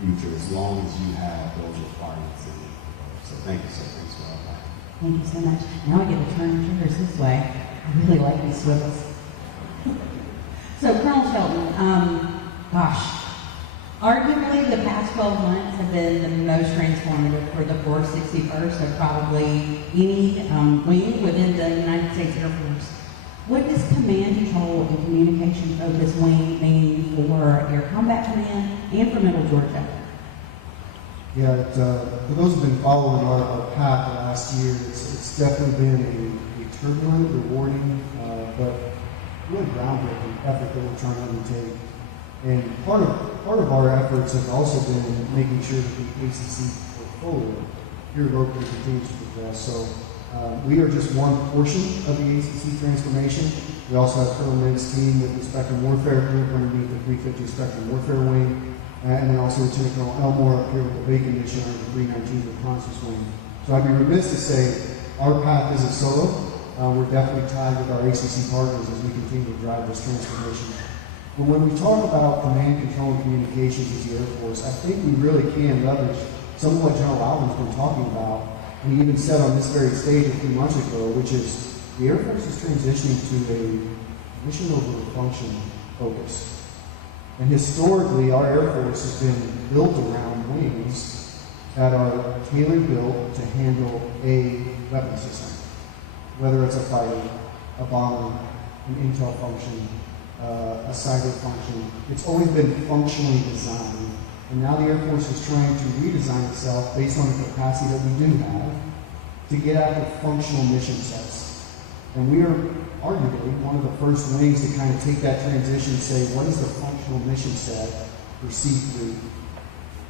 in the future as long as you have those requirements in it. So thank you, sir. Thanks for all that. Thank you so much. Now I get to turn chairs this way. I really like these swivels. So, Colonel Shelton, arguably the past 12 months have been the most transformative for the 461st of probably any wing within the United States Air Force. What does command control and communication focus wing mean for Air Combat Command and for Middle Georgia? Yeah, for those who've been following our path the last year, it's definitely been a turbulent, rewarding, but really groundbreaking effort that we're trying to undertake. And part of our efforts have also been making sure that the ACC portfolio here locally continues to progress. So we are just one portion of the ACC transformation. We also have Colonel Ned's team with the Spectrum Warfare Group underneath the 350 Spectrum Warfare Wing. And then also Lieutenant Colonel Elmore up here with the Bacon Mission under the 319 Reconnaissance Wing. So I'd be remiss to say our path isn't solo. We're definitely tied with our ACC partners as we continue to drive this transformation. But when we talk about command, control, and communications as the Air Force, I think we really can leverage some of what General Alvin's been talking about, and he even said on this very stage a few months ago, which is the Air Force is transitioning to a mission over function focus. And historically, our Air Force has been built around wings that are tailor-built to handle a weapon system, whether it's a fighter, a bomber, an intel function, a cyber function. It's always been functionally designed. And now the Air Force is trying to redesign itself based on the capacity that we do have to get after functional mission sets. And we are arguably one of the first wings to kind of take that transition and say, what is the functional mission set for C3?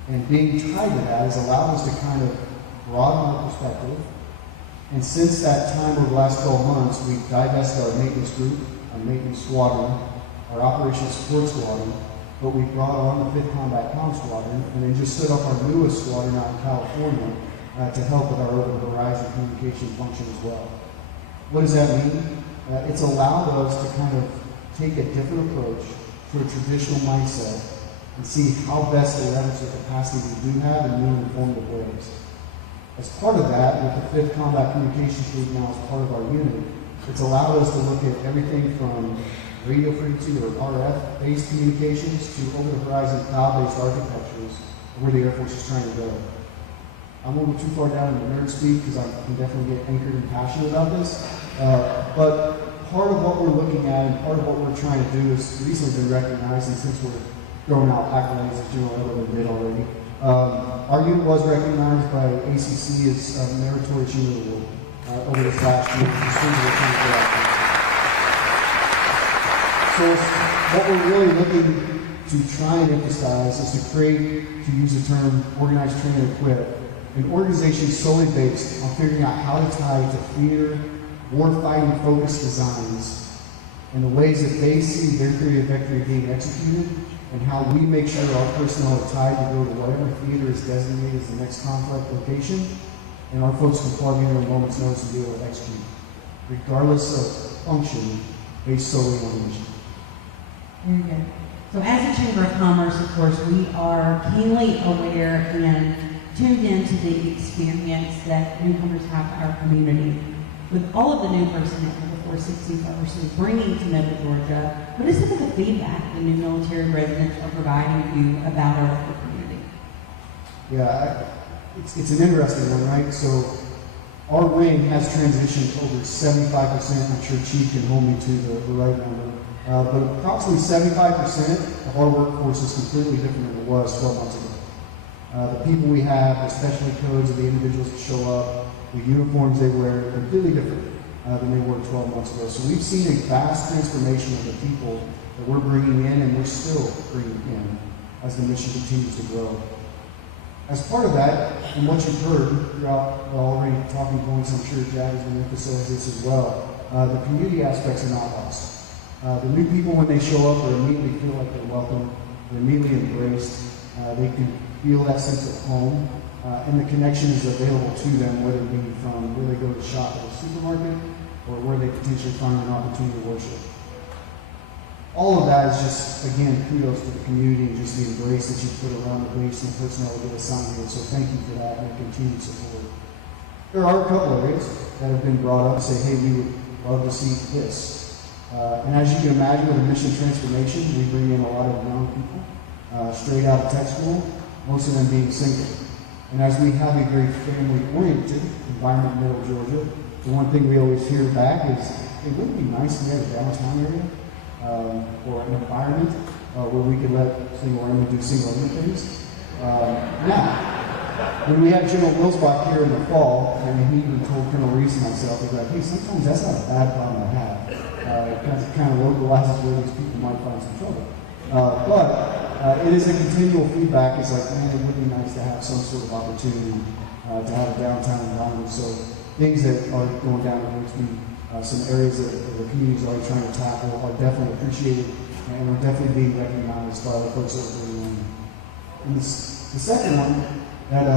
And being tied to that has allowed us to kind of broaden our perspective. And since that time over the last 12 months, we've divested our maintenance group, our maintenance squadron, our operations support squadron, but we brought on the 5th Combat Comm Squadron, and then just stood up our newest squadron out in California to help with our over-the-horizon communication function as well. What does that mean? It's allowed us to kind of take a different approach to a traditional mindset and see how best to leverage the capacity we do have in new and informative ways. As part of that, with the 5th Combat Communications Group now as part of our unit, it's allowed us to look at everything from radio frequency or RF-based communications to over-the-horizon cloud-based architectures where the Air Force is trying to go. I won't go too far down in the nerd speak because I can definitely get anchored and passionate about this. But part of what we're looking at and part of what we're trying to do is recently been recognized, and since we're throwing out accolades as General Edelman did already, our unit was recognized by ACC as a Meritorious Unit Award over this last year. So what we're really looking to try and emphasize is to create, to use the term organized, train, and equip, an organization solely based on figuring out how to tie to theater, war-fighting focused designs, and the ways that they see their theory of victory being executed, and how we make sure our personnel are tied to go to whatever theater is designated as the next conflict location, and our folks can plug in at a moment's notice and be able to execute, regardless of function, based solely on mission. Very good. So as a Chamber of Commerce, of course, we are keenly aware and tuned into the experience that newcomers have to our community. With all of the new personnel, the 460 bringing to Middle Georgia, what is some of the feedback the new military residents are providing you about our local community? Yeah, it's an interesting one, right? So our wing has transitioned over 75%. I'm sure Chief can hold me to the right number. But approximately 75% of our workforce is completely different than it was 12 months ago. The people we have, the specialty codes of the individuals that show up, the uniforms they wear are completely different than they were 12 months ago. So we've seen a vast transformation of the people that we're bringing in and we're still bringing in as the mission continues to grow. As part of that, and what you've heard throughout the already talking points, I'm sure Jack is going to emphasize this as well, the community aspects are not lost. The new people, when they show up, they immediately feel like they're welcome, they're immediately embraced, they can feel that sense of home, and the connection is available to them, whether it be from where they go to shop at a supermarket or where they potentially find an opportunity to worship. All of that is just, again, kudos to the community and just the embrace that you put around the base and the personnel that get assigned here. So thank you for that and your continued support. There are a couple areas that have been brought up and say, hey, we would love to see this. And as you can imagine, with a mission transformation, we bring in a lot of young people straight out of tech school, most of them being single. And as we have a very family-oriented environment in Middle Georgia, the one thing we always hear back is, it would be nice to have a downtown area or an environment where we could let single women do single women things. Now, when we had General Wilsbach here in the fall, and he even told Colonel Reese and myself, he's like, hey, sometimes that's not a bad problem to have. It kind of localizes where these people might find some trouble. But it is a continual feedback. It's like, man, it would be nice to have some sort of opportunity to have a downtown environment. So things that are going down in Richmond, some areas that the community is already trying to tackle are definitely appreciated and are definitely being recognized by the folks that are doing them. And the second one that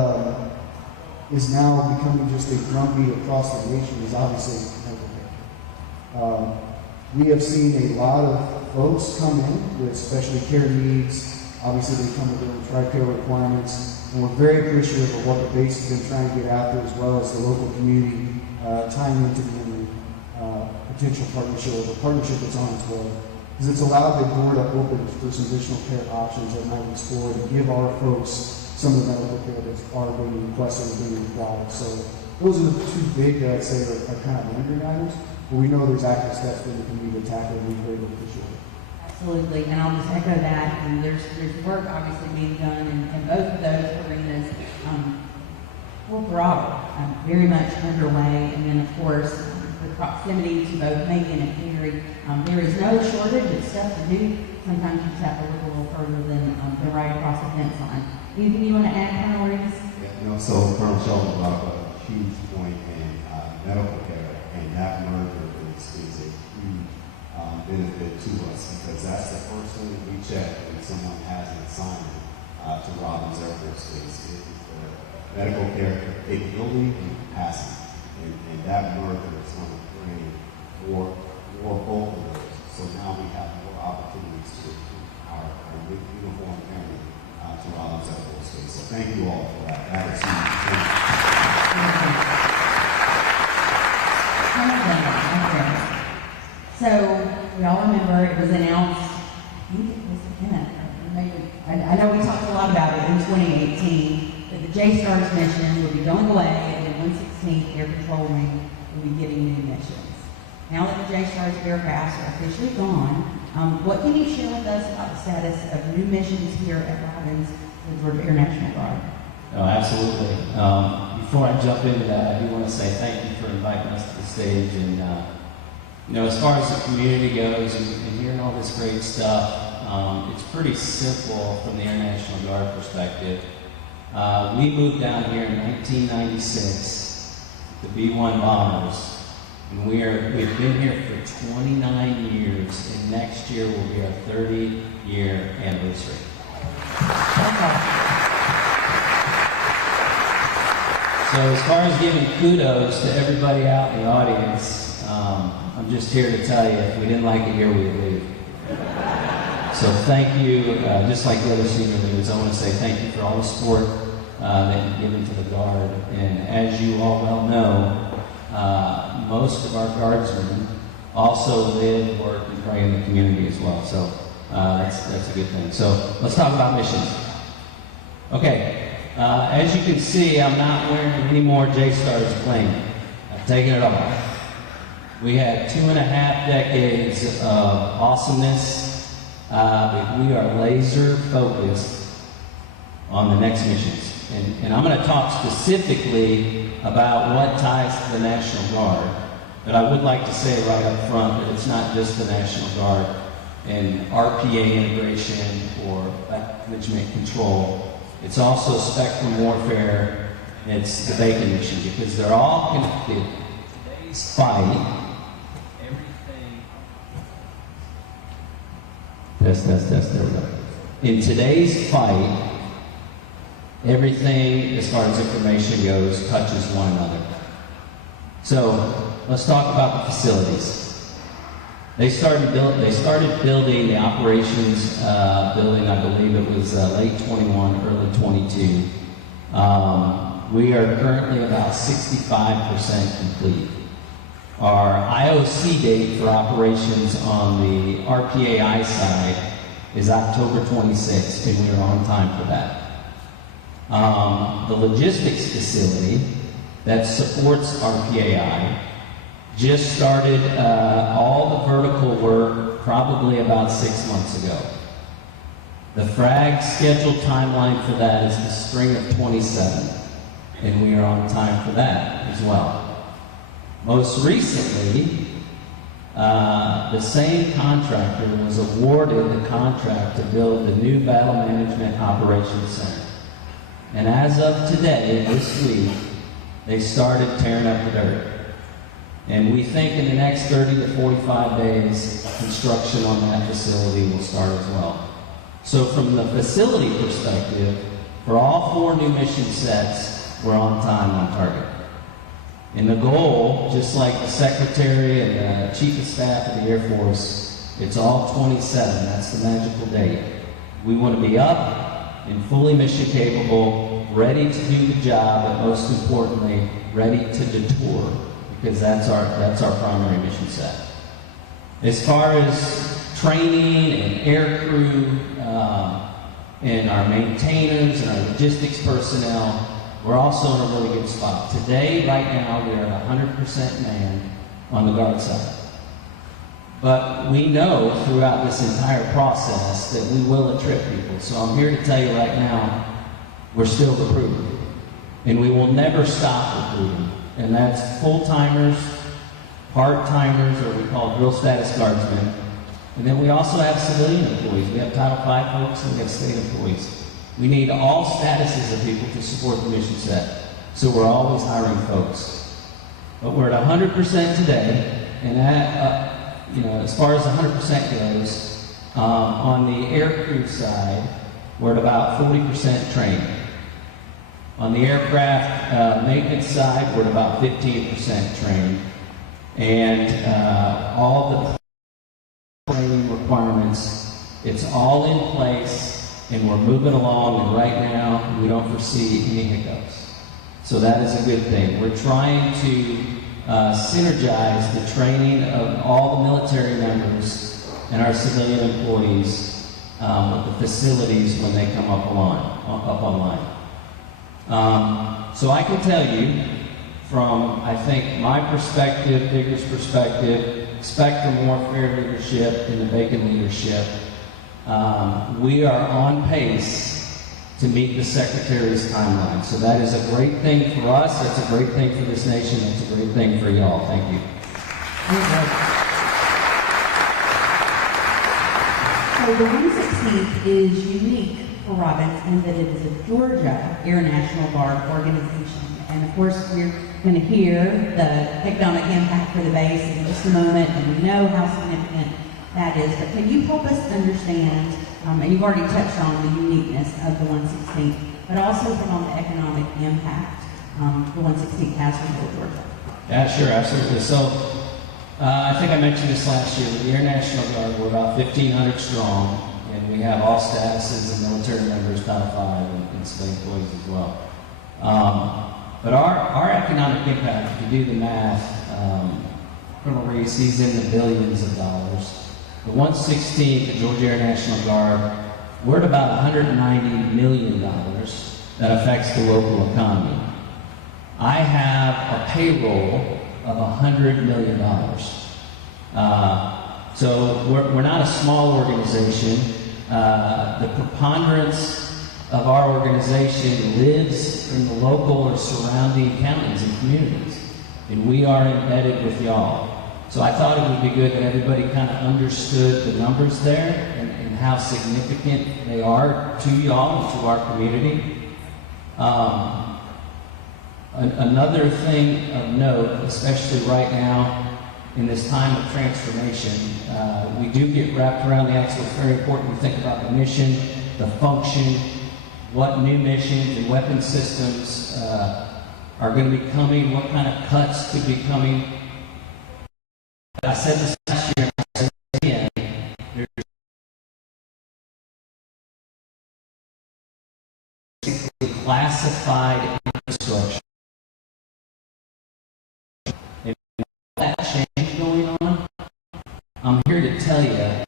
is now becoming just a drumbeat across the nation is obviously healthcare. We have seen a lot of folks come in with specialty care needs. Obviously, they come with their own TRICARE requirements, and we're very appreciative of what the base has been trying to get after, as well as the local community tying into the potential partnership or the partnership that's on its way. Because it's allowed the door to open for some additional care options that might explore and give our folks some of the medical care that's are being requested and being required. So those are the two big that I'd say are kind of lingering items. we know there's active steps that we can need to tackle, and we're able to show. Absolutely, and I'll just echo that, and there's work obviously being done in both of those arenas. Full throttle, very much underway, and then of course, the proximity to both Macon and Cary, there is no shortage of stuff to do. Sometimes you just have to look a little further than right across the fence line. Anything you want to add, Colonel Reeves? Yeah, so Colonel Sheldon brought up a huge point in medical care, and that merger is a huge benefit to us, because that's the first thing that we check when someone has an assignment to Robbins Air Force Base. It is the medical care capability and capacity, and that merger is going to bring more both of those. So now we have more opportunities to recruit our uniform family to Robbins Air Force Base. So thank you all for that. That is huge. So we all remember it was announced, I think it was Kenneth, I know we talked a lot about it in 2018, that the JSTARS mission would be going away and the 116th Air Patrol Wing will be getting new missions. Now that the JSTARS aircraft are officially gone, what can you share with us about the status of new missions here at Robbins with Georgia Air National Guard? Oh, absolutely. Before I jump into that, I do want to say thank you for inviting us to the stage. And, you know, as far as the community goes and hearing all this great stuff, it's pretty simple from the Air National Guard perspective. We moved down here in 1996, the B-1 bombers, and we've been here for 29 years, and next year will be our 30-year anniversary. So as far as giving kudos to everybody out in the audience, I'm just here to tell you, if we didn't like it here, we would leave. So thank you, just like the other senior leaders, I want to say thank you for all the support that you've given to the Guard. And as you all well know, most of our Guardsmen also live, work, and pray in the community as well. So that's a good thing. So let's talk about missions. Okay, as you can see, I'm not wearing any more JSTARS plane. I've taken it off. We had 2.5 decades of awesomeness. But we are laser focused on the next missions. And I'm going to talk specifically about what ties to the National Guard. But I would like to say right up front that it's not just the National Guard and RPA integration or management control. It's also spectrum warfare. It's the Bacon mission, because they're all connected. Today's fight, Test, there we go. In today's fight, everything as far as information goes touches one another. So let's talk about the facilities. They started building the operations building, I believe it was late 21, early 22. We are currently about 65% complete. Our IOC date for operations on the RPAI side is October 26th, and we are on time for that. The logistics facility that supports RPAI just started all the vertical work probably about 6 months ago. The FRAG scheduled timeline for that is the spring of 27, and we are on time for that as well. Most recently, the same contractor was awarded the contract to build the new Battle Management Operations Center. And as of today, this week, they started tearing up the dirt. And we think in the next 30 to 45 days, construction on that facility will start as well. So from the facility perspective, for all 4 new mission sets, we're on time, on target. And the goal, just like the Secretary and the Chief of Staff of the Air Force, it's all 27. That's the magical date. We want to be up and fully mission capable, ready to do the job, but most importantly, ready to detour, because that's our primary mission set. As far as training and air crew and our maintainers and our logistics personnel, we're also in a really good spot. Today, right now, we are 100% manned on the guard side. But we know throughout this entire process that we will attrip people. So I'm here to tell you right now, we're still recruiting. And we will never stop recruiting. And that's full-timers, part-timers, or we call drill status guardsmen. And then we also have civilian employees. We have Title V folks and we have state employees. We need all statuses of people to support the mission set. So we're always hiring folks. But we're at 100% today, and as far as 100% goes, on the aircrew side, we're at about 40% trained. On the aircraft maintenance side, we're at about 15% trained. And all the training requirements, it's all in place, and we're moving along, and right now, we don't foresee any hiccups. So that is a good thing. We're trying to synergize the training of all the military members and our civilian employees with the facilities when they come up online. So I can tell you from, I think, my perspective, Digger's perspective, Spectrum Warfare leadership, and the Bacon leadership, we are on pace to meet the Secretary's timeline. So that is a great thing for us, that's a great thing for this nation, it's a great thing for y'all. Thank you. So the 116th is unique for Robbins in that it is a Georgia Air National Guard organization. And of course, we're going to hear the economic impact for the base in just a moment, and we know how significant that is. But can you help us understand, and you've already touched on the uniqueness of the 116th, but also hit on the economic impact the 116th has for Georgia? Yeah, sure, absolutely. So, I think I mentioned this last year, the Air National Guard, we're about 1,500 strong, and we have all statuses and military members, Title V, and state employees as well. But our economic impact, if you do the math, Colonel Reese, he's in the billions of dollars. The 116th, the Georgia Air National Guard, we're at about $190 million that affects the local economy. I have a payroll of $100 million. So we're not a small organization. The preponderance of our organization lives in the local or surrounding counties and communities. And we are embedded with y'all. So I thought it would be good that everybody kind of understood the numbers there and how significant they are to y'all and to our community. Another thing of note, especially right now in this time of transformation, we do get wrapped around the axle. It's very important to think about the mission, the function, what new missions and weapon systems are going to be coming, what kind of cuts could be coming. I said this last year, and I said it again, there's classified infrastructure. And with all that change going on, I'm here to tell you,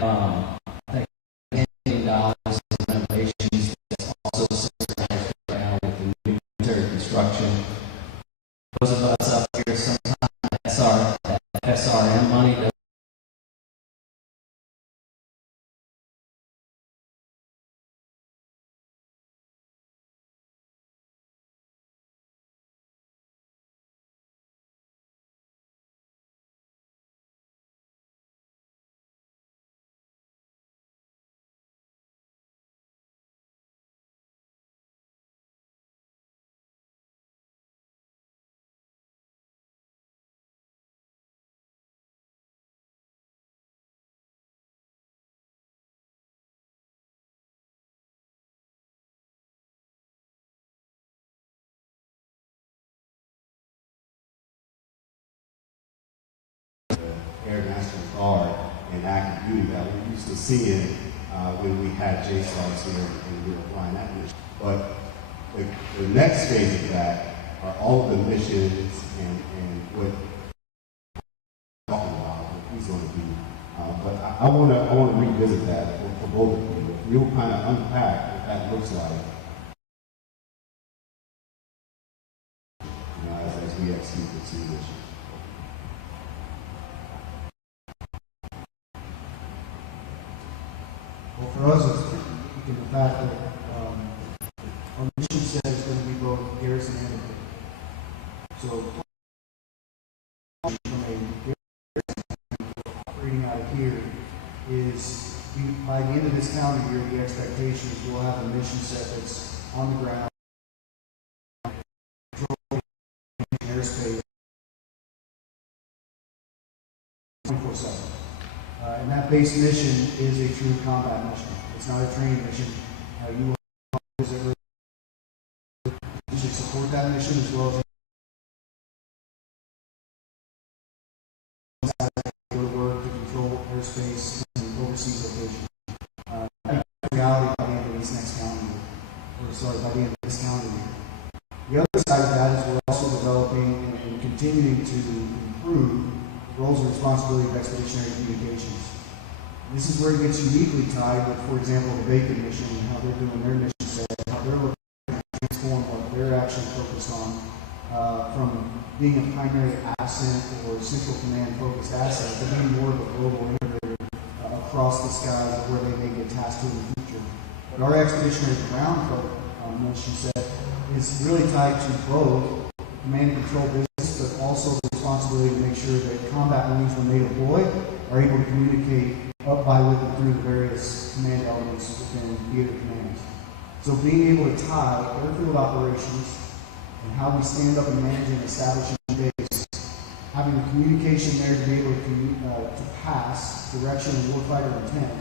I think $10 million in renovations that's also synchronized right now with the new military construction. Those of us up here, sometimes SRM money doesn't. Air National Guard and active duty that we used to see it when we had JSOS here and we were flying that mission. But the next stage of that are all of the missions and what I'm talking about, what he's going to do. But I want to revisit that for both of you. We'll kind of unpack what that looks like, as we execute this new mission. Well, for us, it's unique in the fact that our mission set is going to be both garrison and infantry. So, from a garrison operating out of here is, by the end of this calendar year, the expectation is we'll have a mission set that's on the ground, controlling airspace 24/7. And that base mission is a true combat mission. It's not a training mission. You will should support that mission as well as go to work to control airspace and overseas locations. That's reality by the end of this next calendar year. Or sorry, by the end of this calendar year. The other side of that is we're also developing and continuing to improve the roles and responsibility of expeditionary communications. This is where it gets uniquely tied with, for example, the Bacon mission and how they're doing their mission set, how they're looking to transform what they're actually focused on from being a primary asset or central command focused asset to being more of a global integrator across the skies of where they may get tasked to in the future. But our expeditionary ground mission set is really tied to both command and control business, but also the responsibility to make sure that combat marines, when they deploy, are able to communicate up by, with, and through the various command elements within theater commands. So being able to tie airfield operations and how we stand up and manage and establish a base, having the communication there to be able to pass direction and warfighter intent,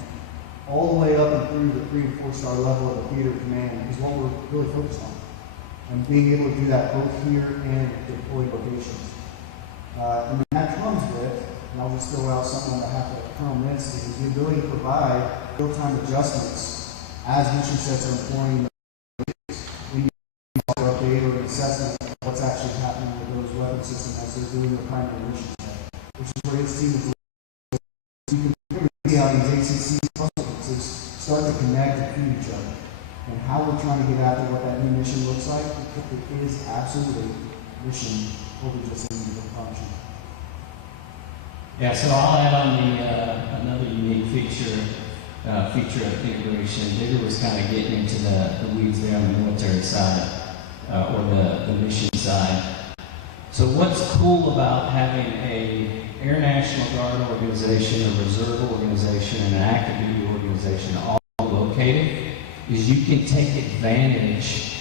all the way up and through the 3 and 4 star level of the theater command is what we're really focused on. And being able to do that both here and at deployed locations. And that comes with, and I'll just throw out something on behalf of Colonel Mincy, is the ability to provide real-time adjustments as mission sets are employing when you update or an assessment of what's actually happening with those weapon systems as they're doing the primary mission set, which is where his team is. You can see how these ACC puzzles start to connect and feed each other. And how we're trying to get after what that new mission looks like, it is absolutely mission over just individual function. Yeah, so I'll add on another unique feature of integration. David was kind of getting into the weeds there on the military side, or the mission side. So what's cool about having a Air National Guard organization, a reserve organization, and an active duty organization all located is you can take advantage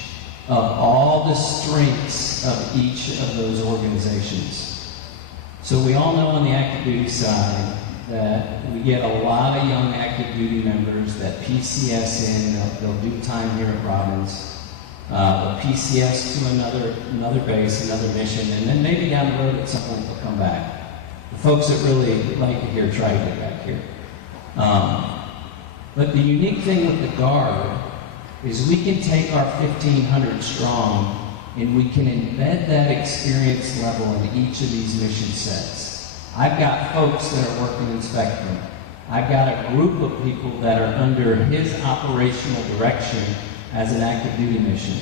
of all the strengths of each of those organizations. So we all know on the active duty side that we get a lot of young active duty members that PCS in, they'll do time here at Robbins, PCS to another base, another mission, and then maybe down the road at some point they'll come back. The folks that really like it here try to get back here. But the unique thing with the Guard is we can take our 1,500 strong and we can embed that experience level in each of these mission sets. I've got folks that are working in Spectrum. I've got a group of people that are under his operational direction as an active duty mission.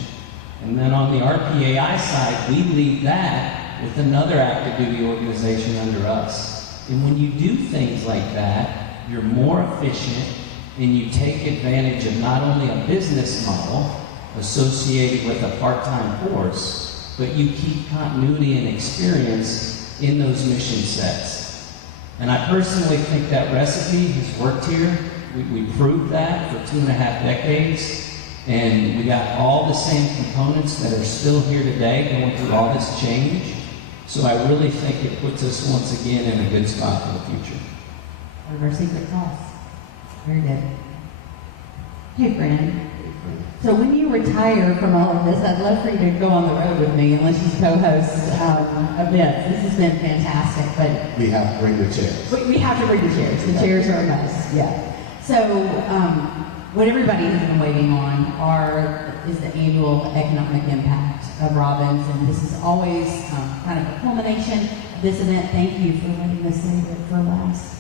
And then on the RPAI side, we lead that with another active duty organization under us. And when you do things like that, you're more efficient and you take advantage of not only a business model associated with a part-time force, but you keep continuity and experience in those mission sets. And I personally think that recipe has worked here. We proved that for 2.5 decades, and we got all the same components that are still here today going through all this change. So I really think it puts us once again in a good spot for the future. One of our secret sauce. Very good. Hey, Fran. So when you retire from all of this, I'd love for you to go on the road with me and let's just co-host events. This has been fantastic, but we have to bring the chairs. We have to bring the chairs. The chairs are a must. Yeah. So what everybody has been waiting on is the annual economic impact of Robbins, and this is always kind of a culmination of this event. Thank you for letting us save it for last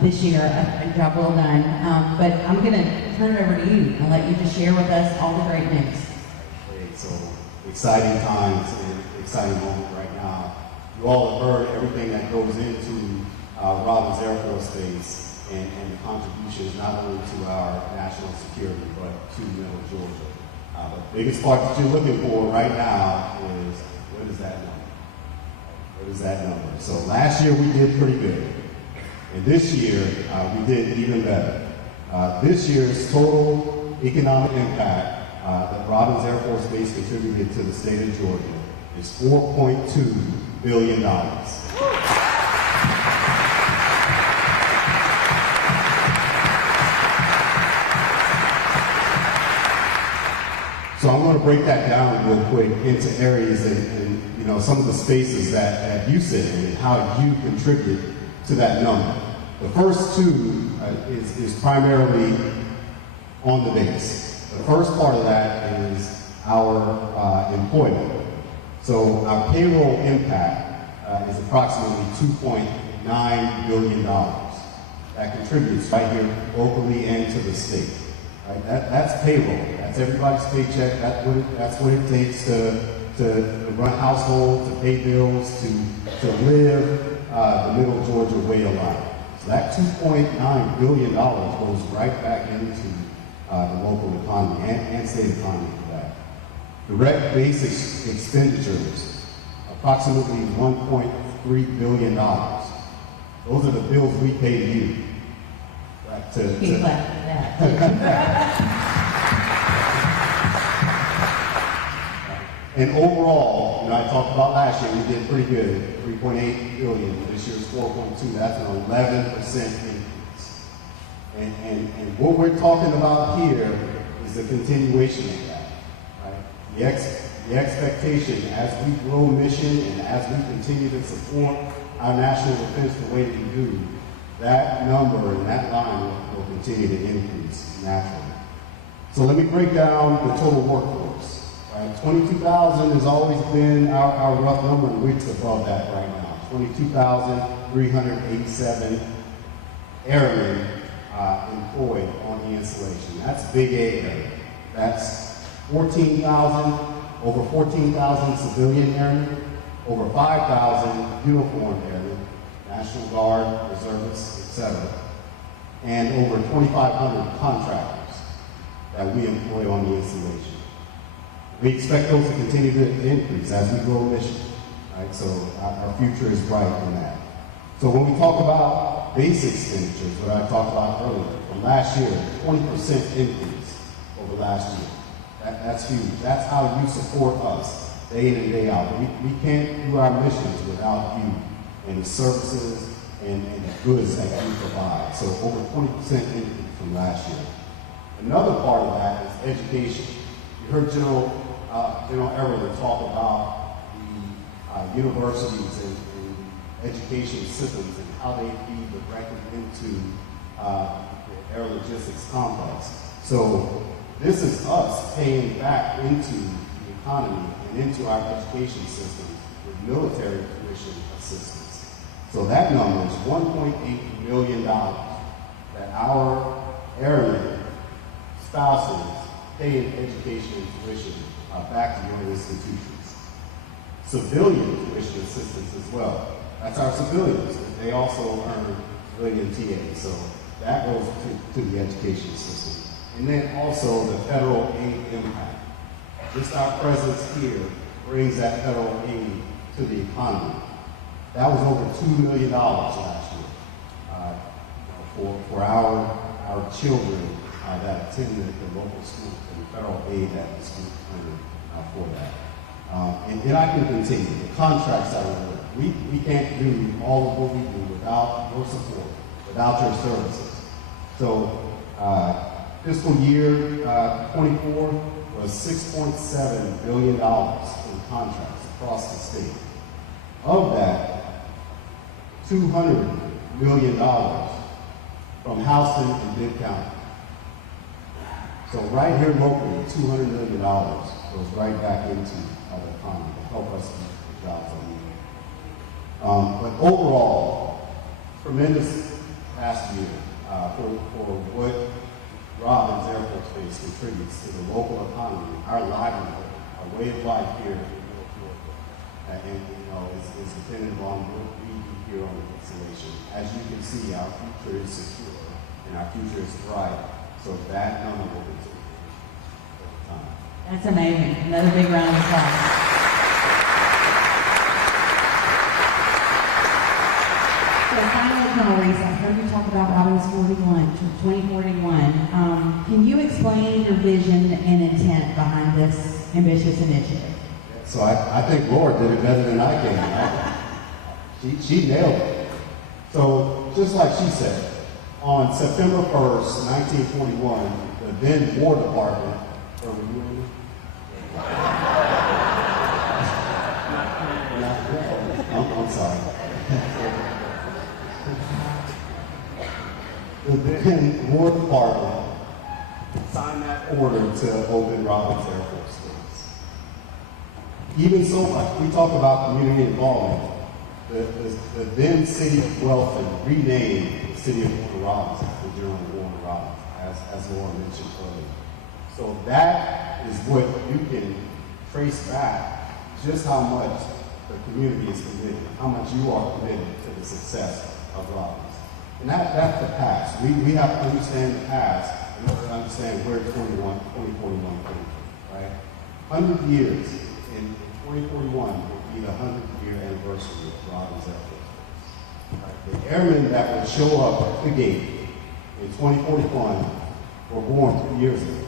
this year. A job well done. But I'm going to turn it over to you and let you just share with us all the great news. Okay, so exciting times and exciting moment right now. You all have heard everything that goes into Robbins Air Force Base and the contributions not only to our national security, but to Middle Georgia. The biggest part that you're looking for right now is, what is that number? What is that number? So last year we did pretty good. And this year we did even better. This year's total economic impact that Robbins Air Force Base contributed to the state of Georgia is $4.2 billion. So I'm going to break that down real quick into areas and you know, some of the spaces that you sit in and how you contribute to that number. The first two is primarily on the base. The first part of that is our employment. So our payroll impact is approximately $2.9 billion. That contributes right here locally and to the state. Right? That's payroll. That's everybody's paycheck. That's what it takes to run households, to pay bills, to live the Middle Georgia way of life. So that $2.9 billion goes right back into the local economy and state economy for that. Direct basic expenditures, approximately $1.3 billion. Those are the bills we pay to you. And overall, you know, I talked about last year, we did pretty good, 3.8 billion. This year's 4.2. That's an 11% increase. And what we're talking about here is the continuation of that. Right? The expectation as we grow mission and as we continue to support our national defense the way that we do, that number and that line will continue to increase naturally. So let me break down the total workforce. Right? 22,000 has always been our rough number, and we're above that right now. 22,387 airmen employed on the installation. That's big A area. That's 14,000, over 14,000 civilian airmen, over 5,000 uniformed airmen, National Guard, reservists, etc., and over 2,500 contractors that we employ on the installation. We expect those to continue to increase as we grow mission, right? So our future is bright in that. So when we talk about base expenditures, what I talked about earlier, from last year, 20% increase over last year. That's huge. That's how you support us day in and day out. We can't do our missions without you and the services and the goods that you provide. So over 20% increase from last year. Another part of that is education. You heard General Everett talk about the universities and education systems and how they feed directly into the air logistics complex. So this is us paying back into the economy and into our education systems with military tuition assistance. So that number is $1.8 million that our airmen, spouses, pay in education and tuition back to your institutions. Civilian tuition assistance as well. That's our civilians. They also earn civilian TA. So that goes to the education system. And then also the federal aid impact. Just our presence here brings that federal aid to the economy. That was over $2 million last year for our children that attended the local schools and the federal aid that the schools funded for that. And I can continue. The contracts that we can't do all of what we do without your support, without your services. So fiscal year 24 was $6.7 billion in contracts across the state. Of that, $200 million from Houston and Bibb County. So right here locally, $200 million goes right back into our economy to help us keep the jobs on the But overall, tremendous past year for what Robbins Air Force Base contributes to the local economy, our livelihood, our way of life here in North Georgia. And is dependent on what we do here on the installation. As you can see, our future is secure and our future is bright. So that number will continue over time. That's amazing. Another big round of applause. So finally, Maurice, I heard you talk about Robbins 2041. Can you explain your vision and intent behind this ambitious initiative? So I think Laura did it better than I can. She nailed it. So just like she said, on September 1st, 1941, the then War Department, where were you in? I'm sorry. The then War Department signed that order to open Robbins Air Force Base. Even so, like we talk about community involvement, the then city of Wellford renamed the city of Warner Robins after General Warner Robins, as Laura mentioned earlier. So that is what you can trace back just how much the community is committed, how much you are committed to the success of Robins. And that's the past. We have to understand the past in order to understand where 2041 came from, right? 100 years in 2041 will be the 100th year anniversary of Robbins Air Force Base. Right? The airmen that would show up at the gate in 2041 were born 3 years ago.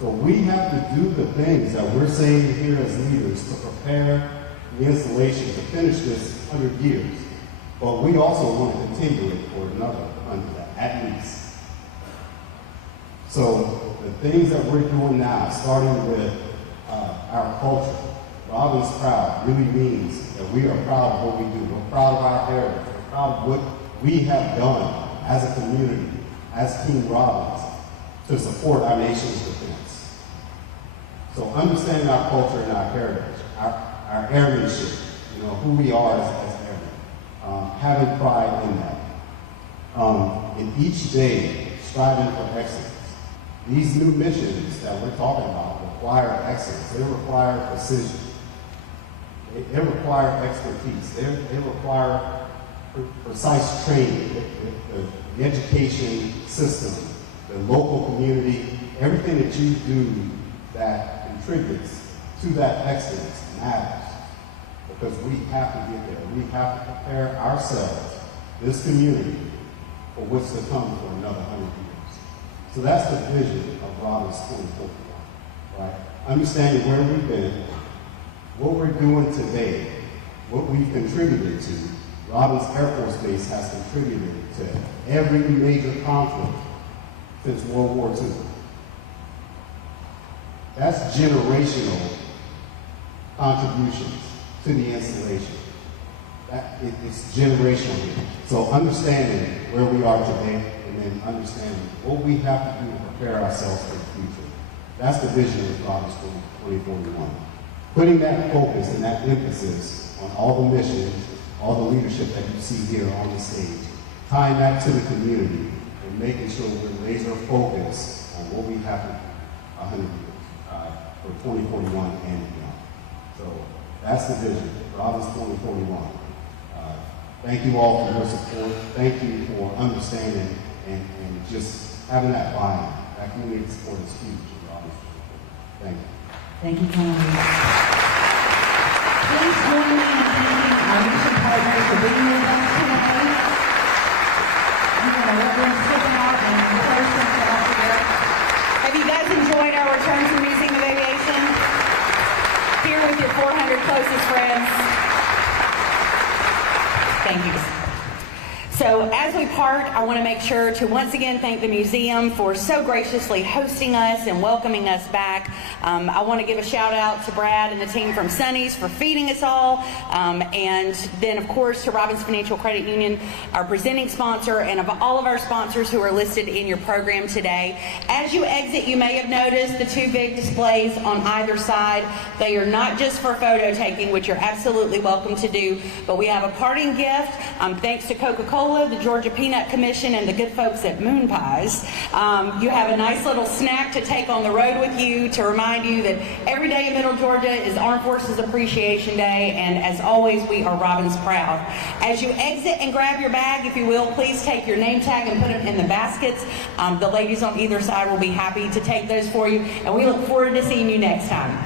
So we have to do the things that we're saying here as leaders to prepare the installation to finish this 100 years. But we also want to continue it for another 100 at least. So the things that we're doing now, starting with our culture, Robbins Proud really means that we are proud of what we do. We're proud of our heritage. We're proud of what we have done as a community, as Team Robbins, to support our nation's defense. So understanding our culture and our heritage, our airmanship, who we are as airmen, having pride in that. And each day, striving for excellence. These new missions that we're talking about require excellence. They require precision. They require expertise. They require precise training. The education system, the local community, everything that you do that contributes to that excellence matters. Because we have to get there. We have to prepare ourselves, this community, for what's to come for another 100 years. So that's the vision of Robbins 2041, right? Understanding where we've been, what we're doing today, what we've contributed to. Robbins Air Force Base has contributed to every major conflict since World War II. That's generational contributions to the installation. It's generational here. So understanding where we are today and then understanding what we have to do to prepare ourselves for the future. That's the vision of Robbins 2041. Putting that focus and that emphasis on all the missions, all the leadership that you see here on the stage, tying that to the community and making sure we're laser focused on what we have to do 100 years for 2041 and beyond. So that's the vision, Robbins 2041. Thank you all for your support. Thank you for understanding and just having that buy-in. That community support is huge in Robbins 2041. Thank you. Thank you, Colonel. Please join me in thanking our mission partners for being with us today. I'm going to let them sit out and close themselves here. Have you guys enjoyed our return to the Museum of Aviation? Here with your 400 closest friends. Thank you. So So as we part, I want to make sure to once again thank the museum for so graciously hosting us and welcoming us back. I want to give a shout out to Brad and the team from Sonny's for feeding us all. And then of course to Robbins Financial Credit Union, our presenting sponsor, and of all of our sponsors who are listed in your program today. As you exit, you may have noticed the two big displays on either side. They are not just for photo taking, which you're absolutely welcome to do, but we have a parting gift. Thanks to Coca-Cola, the Georgia Peanut Commission, and the good folks at Moon Pies. You have a nice little snack to take on the road with you to remind you that every day in Middle Georgia is Armed Forces Appreciation Day, and as always, we are Robbins proud. As you exit and grab your bag, if you will, please take your name tag and put them in the baskets. The ladies on either side will be happy to take those for you, and we look forward to seeing you next time.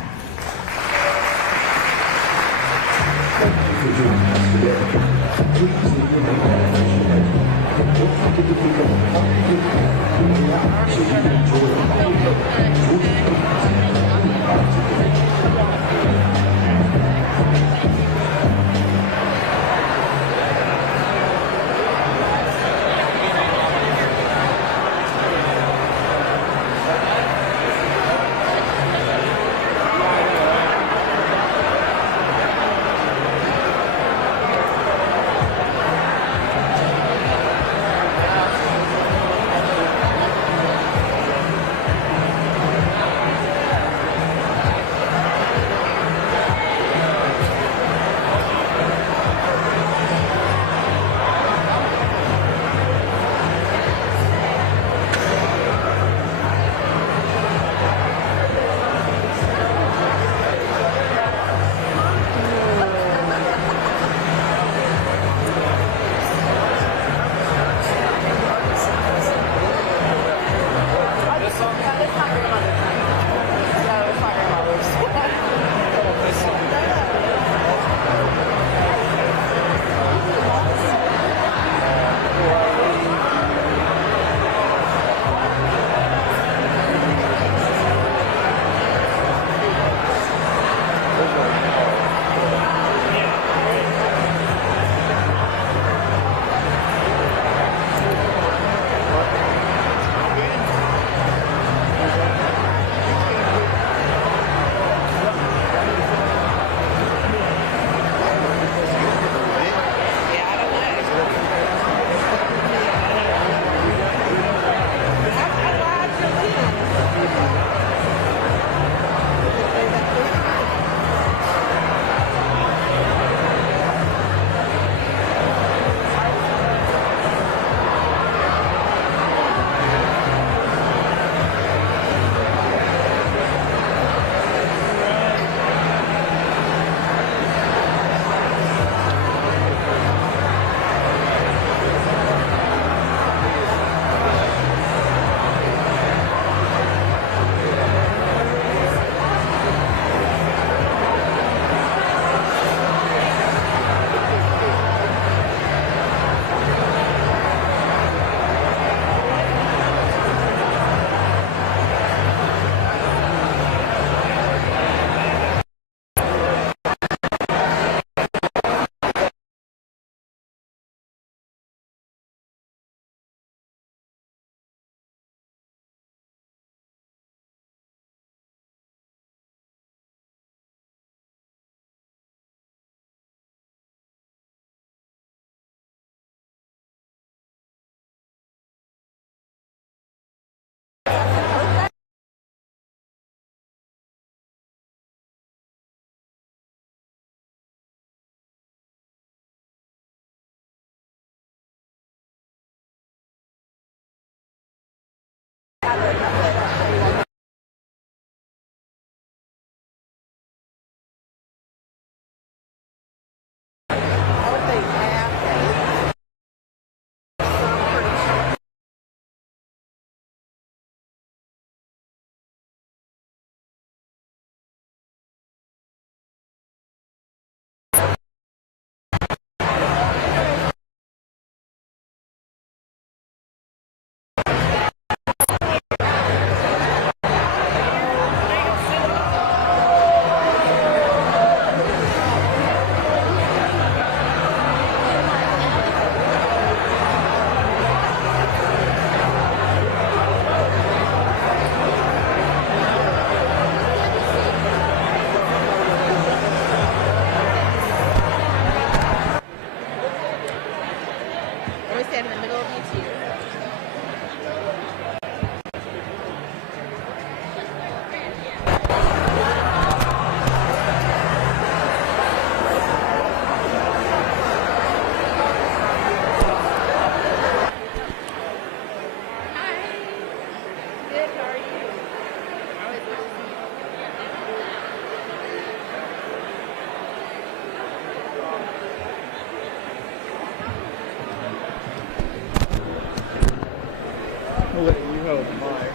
I'll let you hold the mic.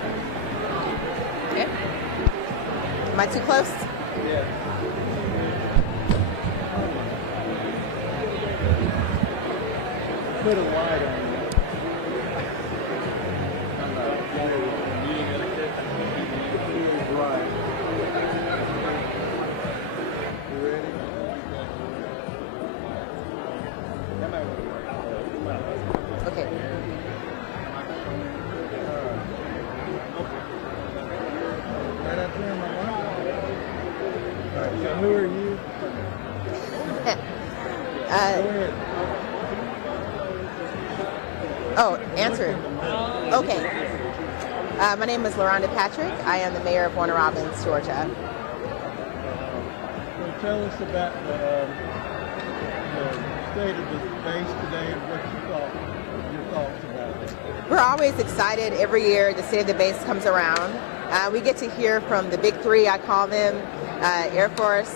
Okay. Am I too close? Yeah. Put a light on you. Right. You ready? Okay. Right up here, my wife. All right, so who are you? Go ahead. Oh, answer it. Okay. My name is LaRonda Patrick. I am the mayor of Warner Robins, Georgia. So tell us about the state of the base today and what your thoughts about it. We're always excited every year the State of the Base comes around. We get to hear from the big three, I call them, Air Force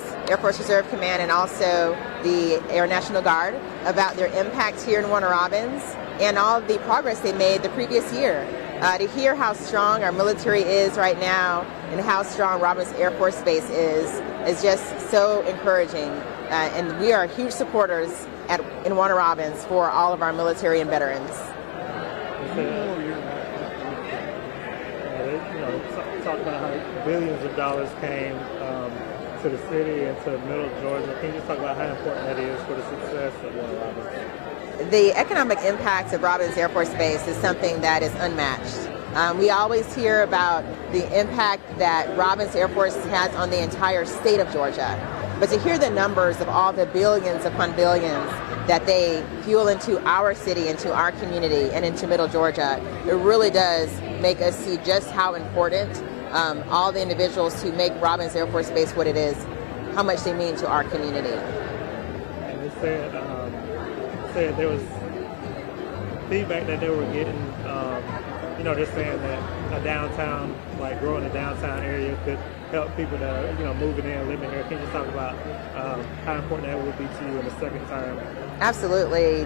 Reserve Command, and also the Air National Guard about their impact here in Warner Robins and all the progress they made the previous year. To hear how strong our military is right now and how strong Robins Air Force Base is just so encouraging. And we are huge supporters in Warner Robins for all of our military and veterans. Talk about how billions of dollars came to the city and to middle Georgia. Can you just talk about how important that is for the success of Warner Robins? The economic impact of Robins Air Force Base is something that is unmatched. We always hear about the impact that Robins Air Force has on the entire state of Georgia. But to hear the numbers of all the billions upon billions that they fuel into our city, into our community, and into middle Georgia, it really does make us see just how important all the individuals who make Robins Air Force Base what it is, how much they mean to our community. And they said there was feedback that they were getting, they're saying that a downtown, like growing a downtown area could help people that are, moving in, living here. Can you just talk about how important that would be to you in the second term? Absolutely.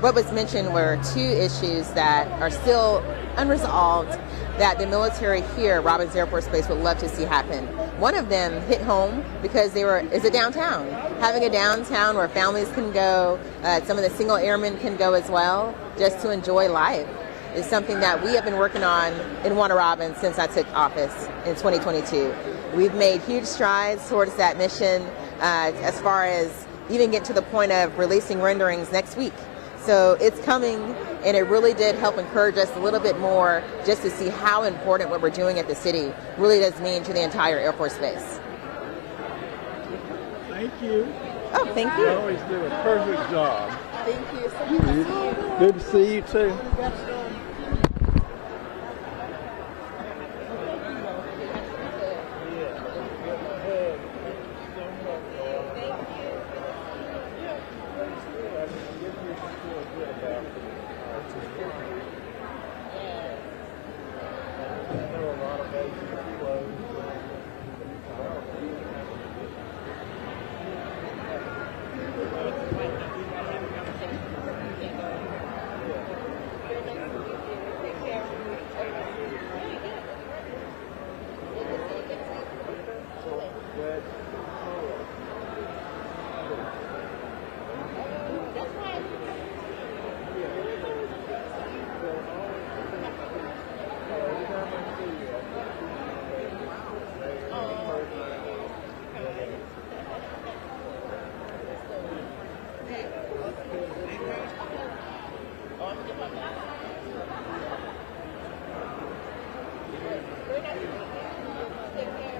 What was mentioned were two issues that are still unresolved that the military here, Robins Air Force Base, would love to see happen. One of them hit home because is a downtown. Having a downtown where families can go, some of the single airmen can go as well, just to enjoy life, is something that we have been working on in Warner Robins since I took office in 2022. We've made huge strides towards that mission as far as even getting to the point of releasing renderings next week. So it's coming, and it really did help encourage us a little bit more just to see how important what we're doing at the city really does mean to the entire Air Force Base. Thank you. Oh, thank you. You always do a perfect job. Thank you so much. Good to see you too.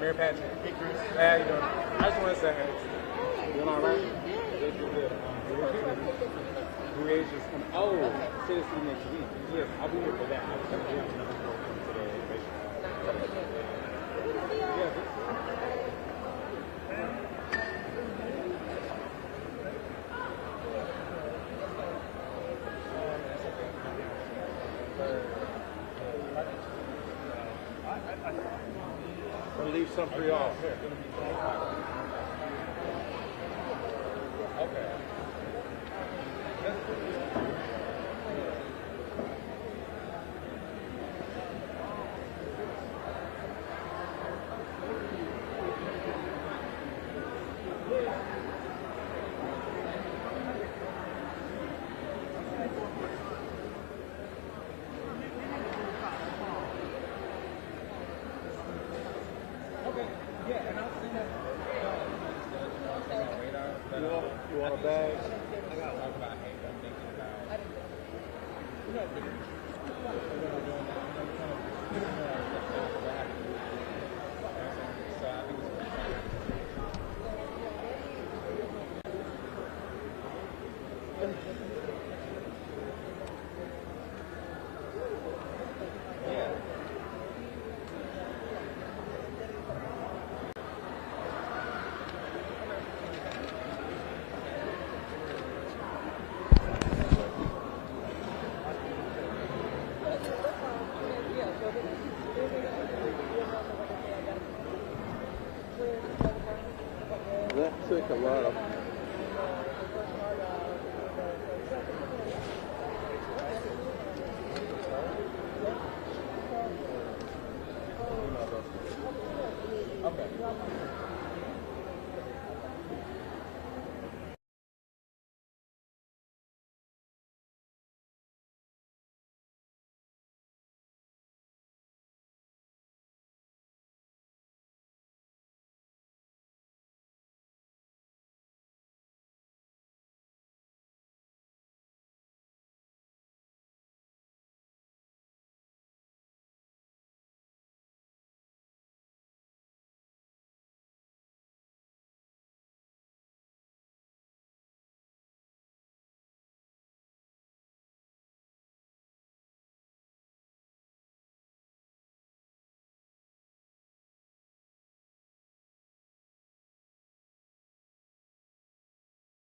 Mayor Patrick. Hey, Chris. Hey, how you doing? I just want to say, hey, doing all right? Good. Creations. Oh, Citizen next week. Yes, I'll be here for that. I was going to do another program today. Yeah. I'll leave some for y'all. Okay. That took a lot of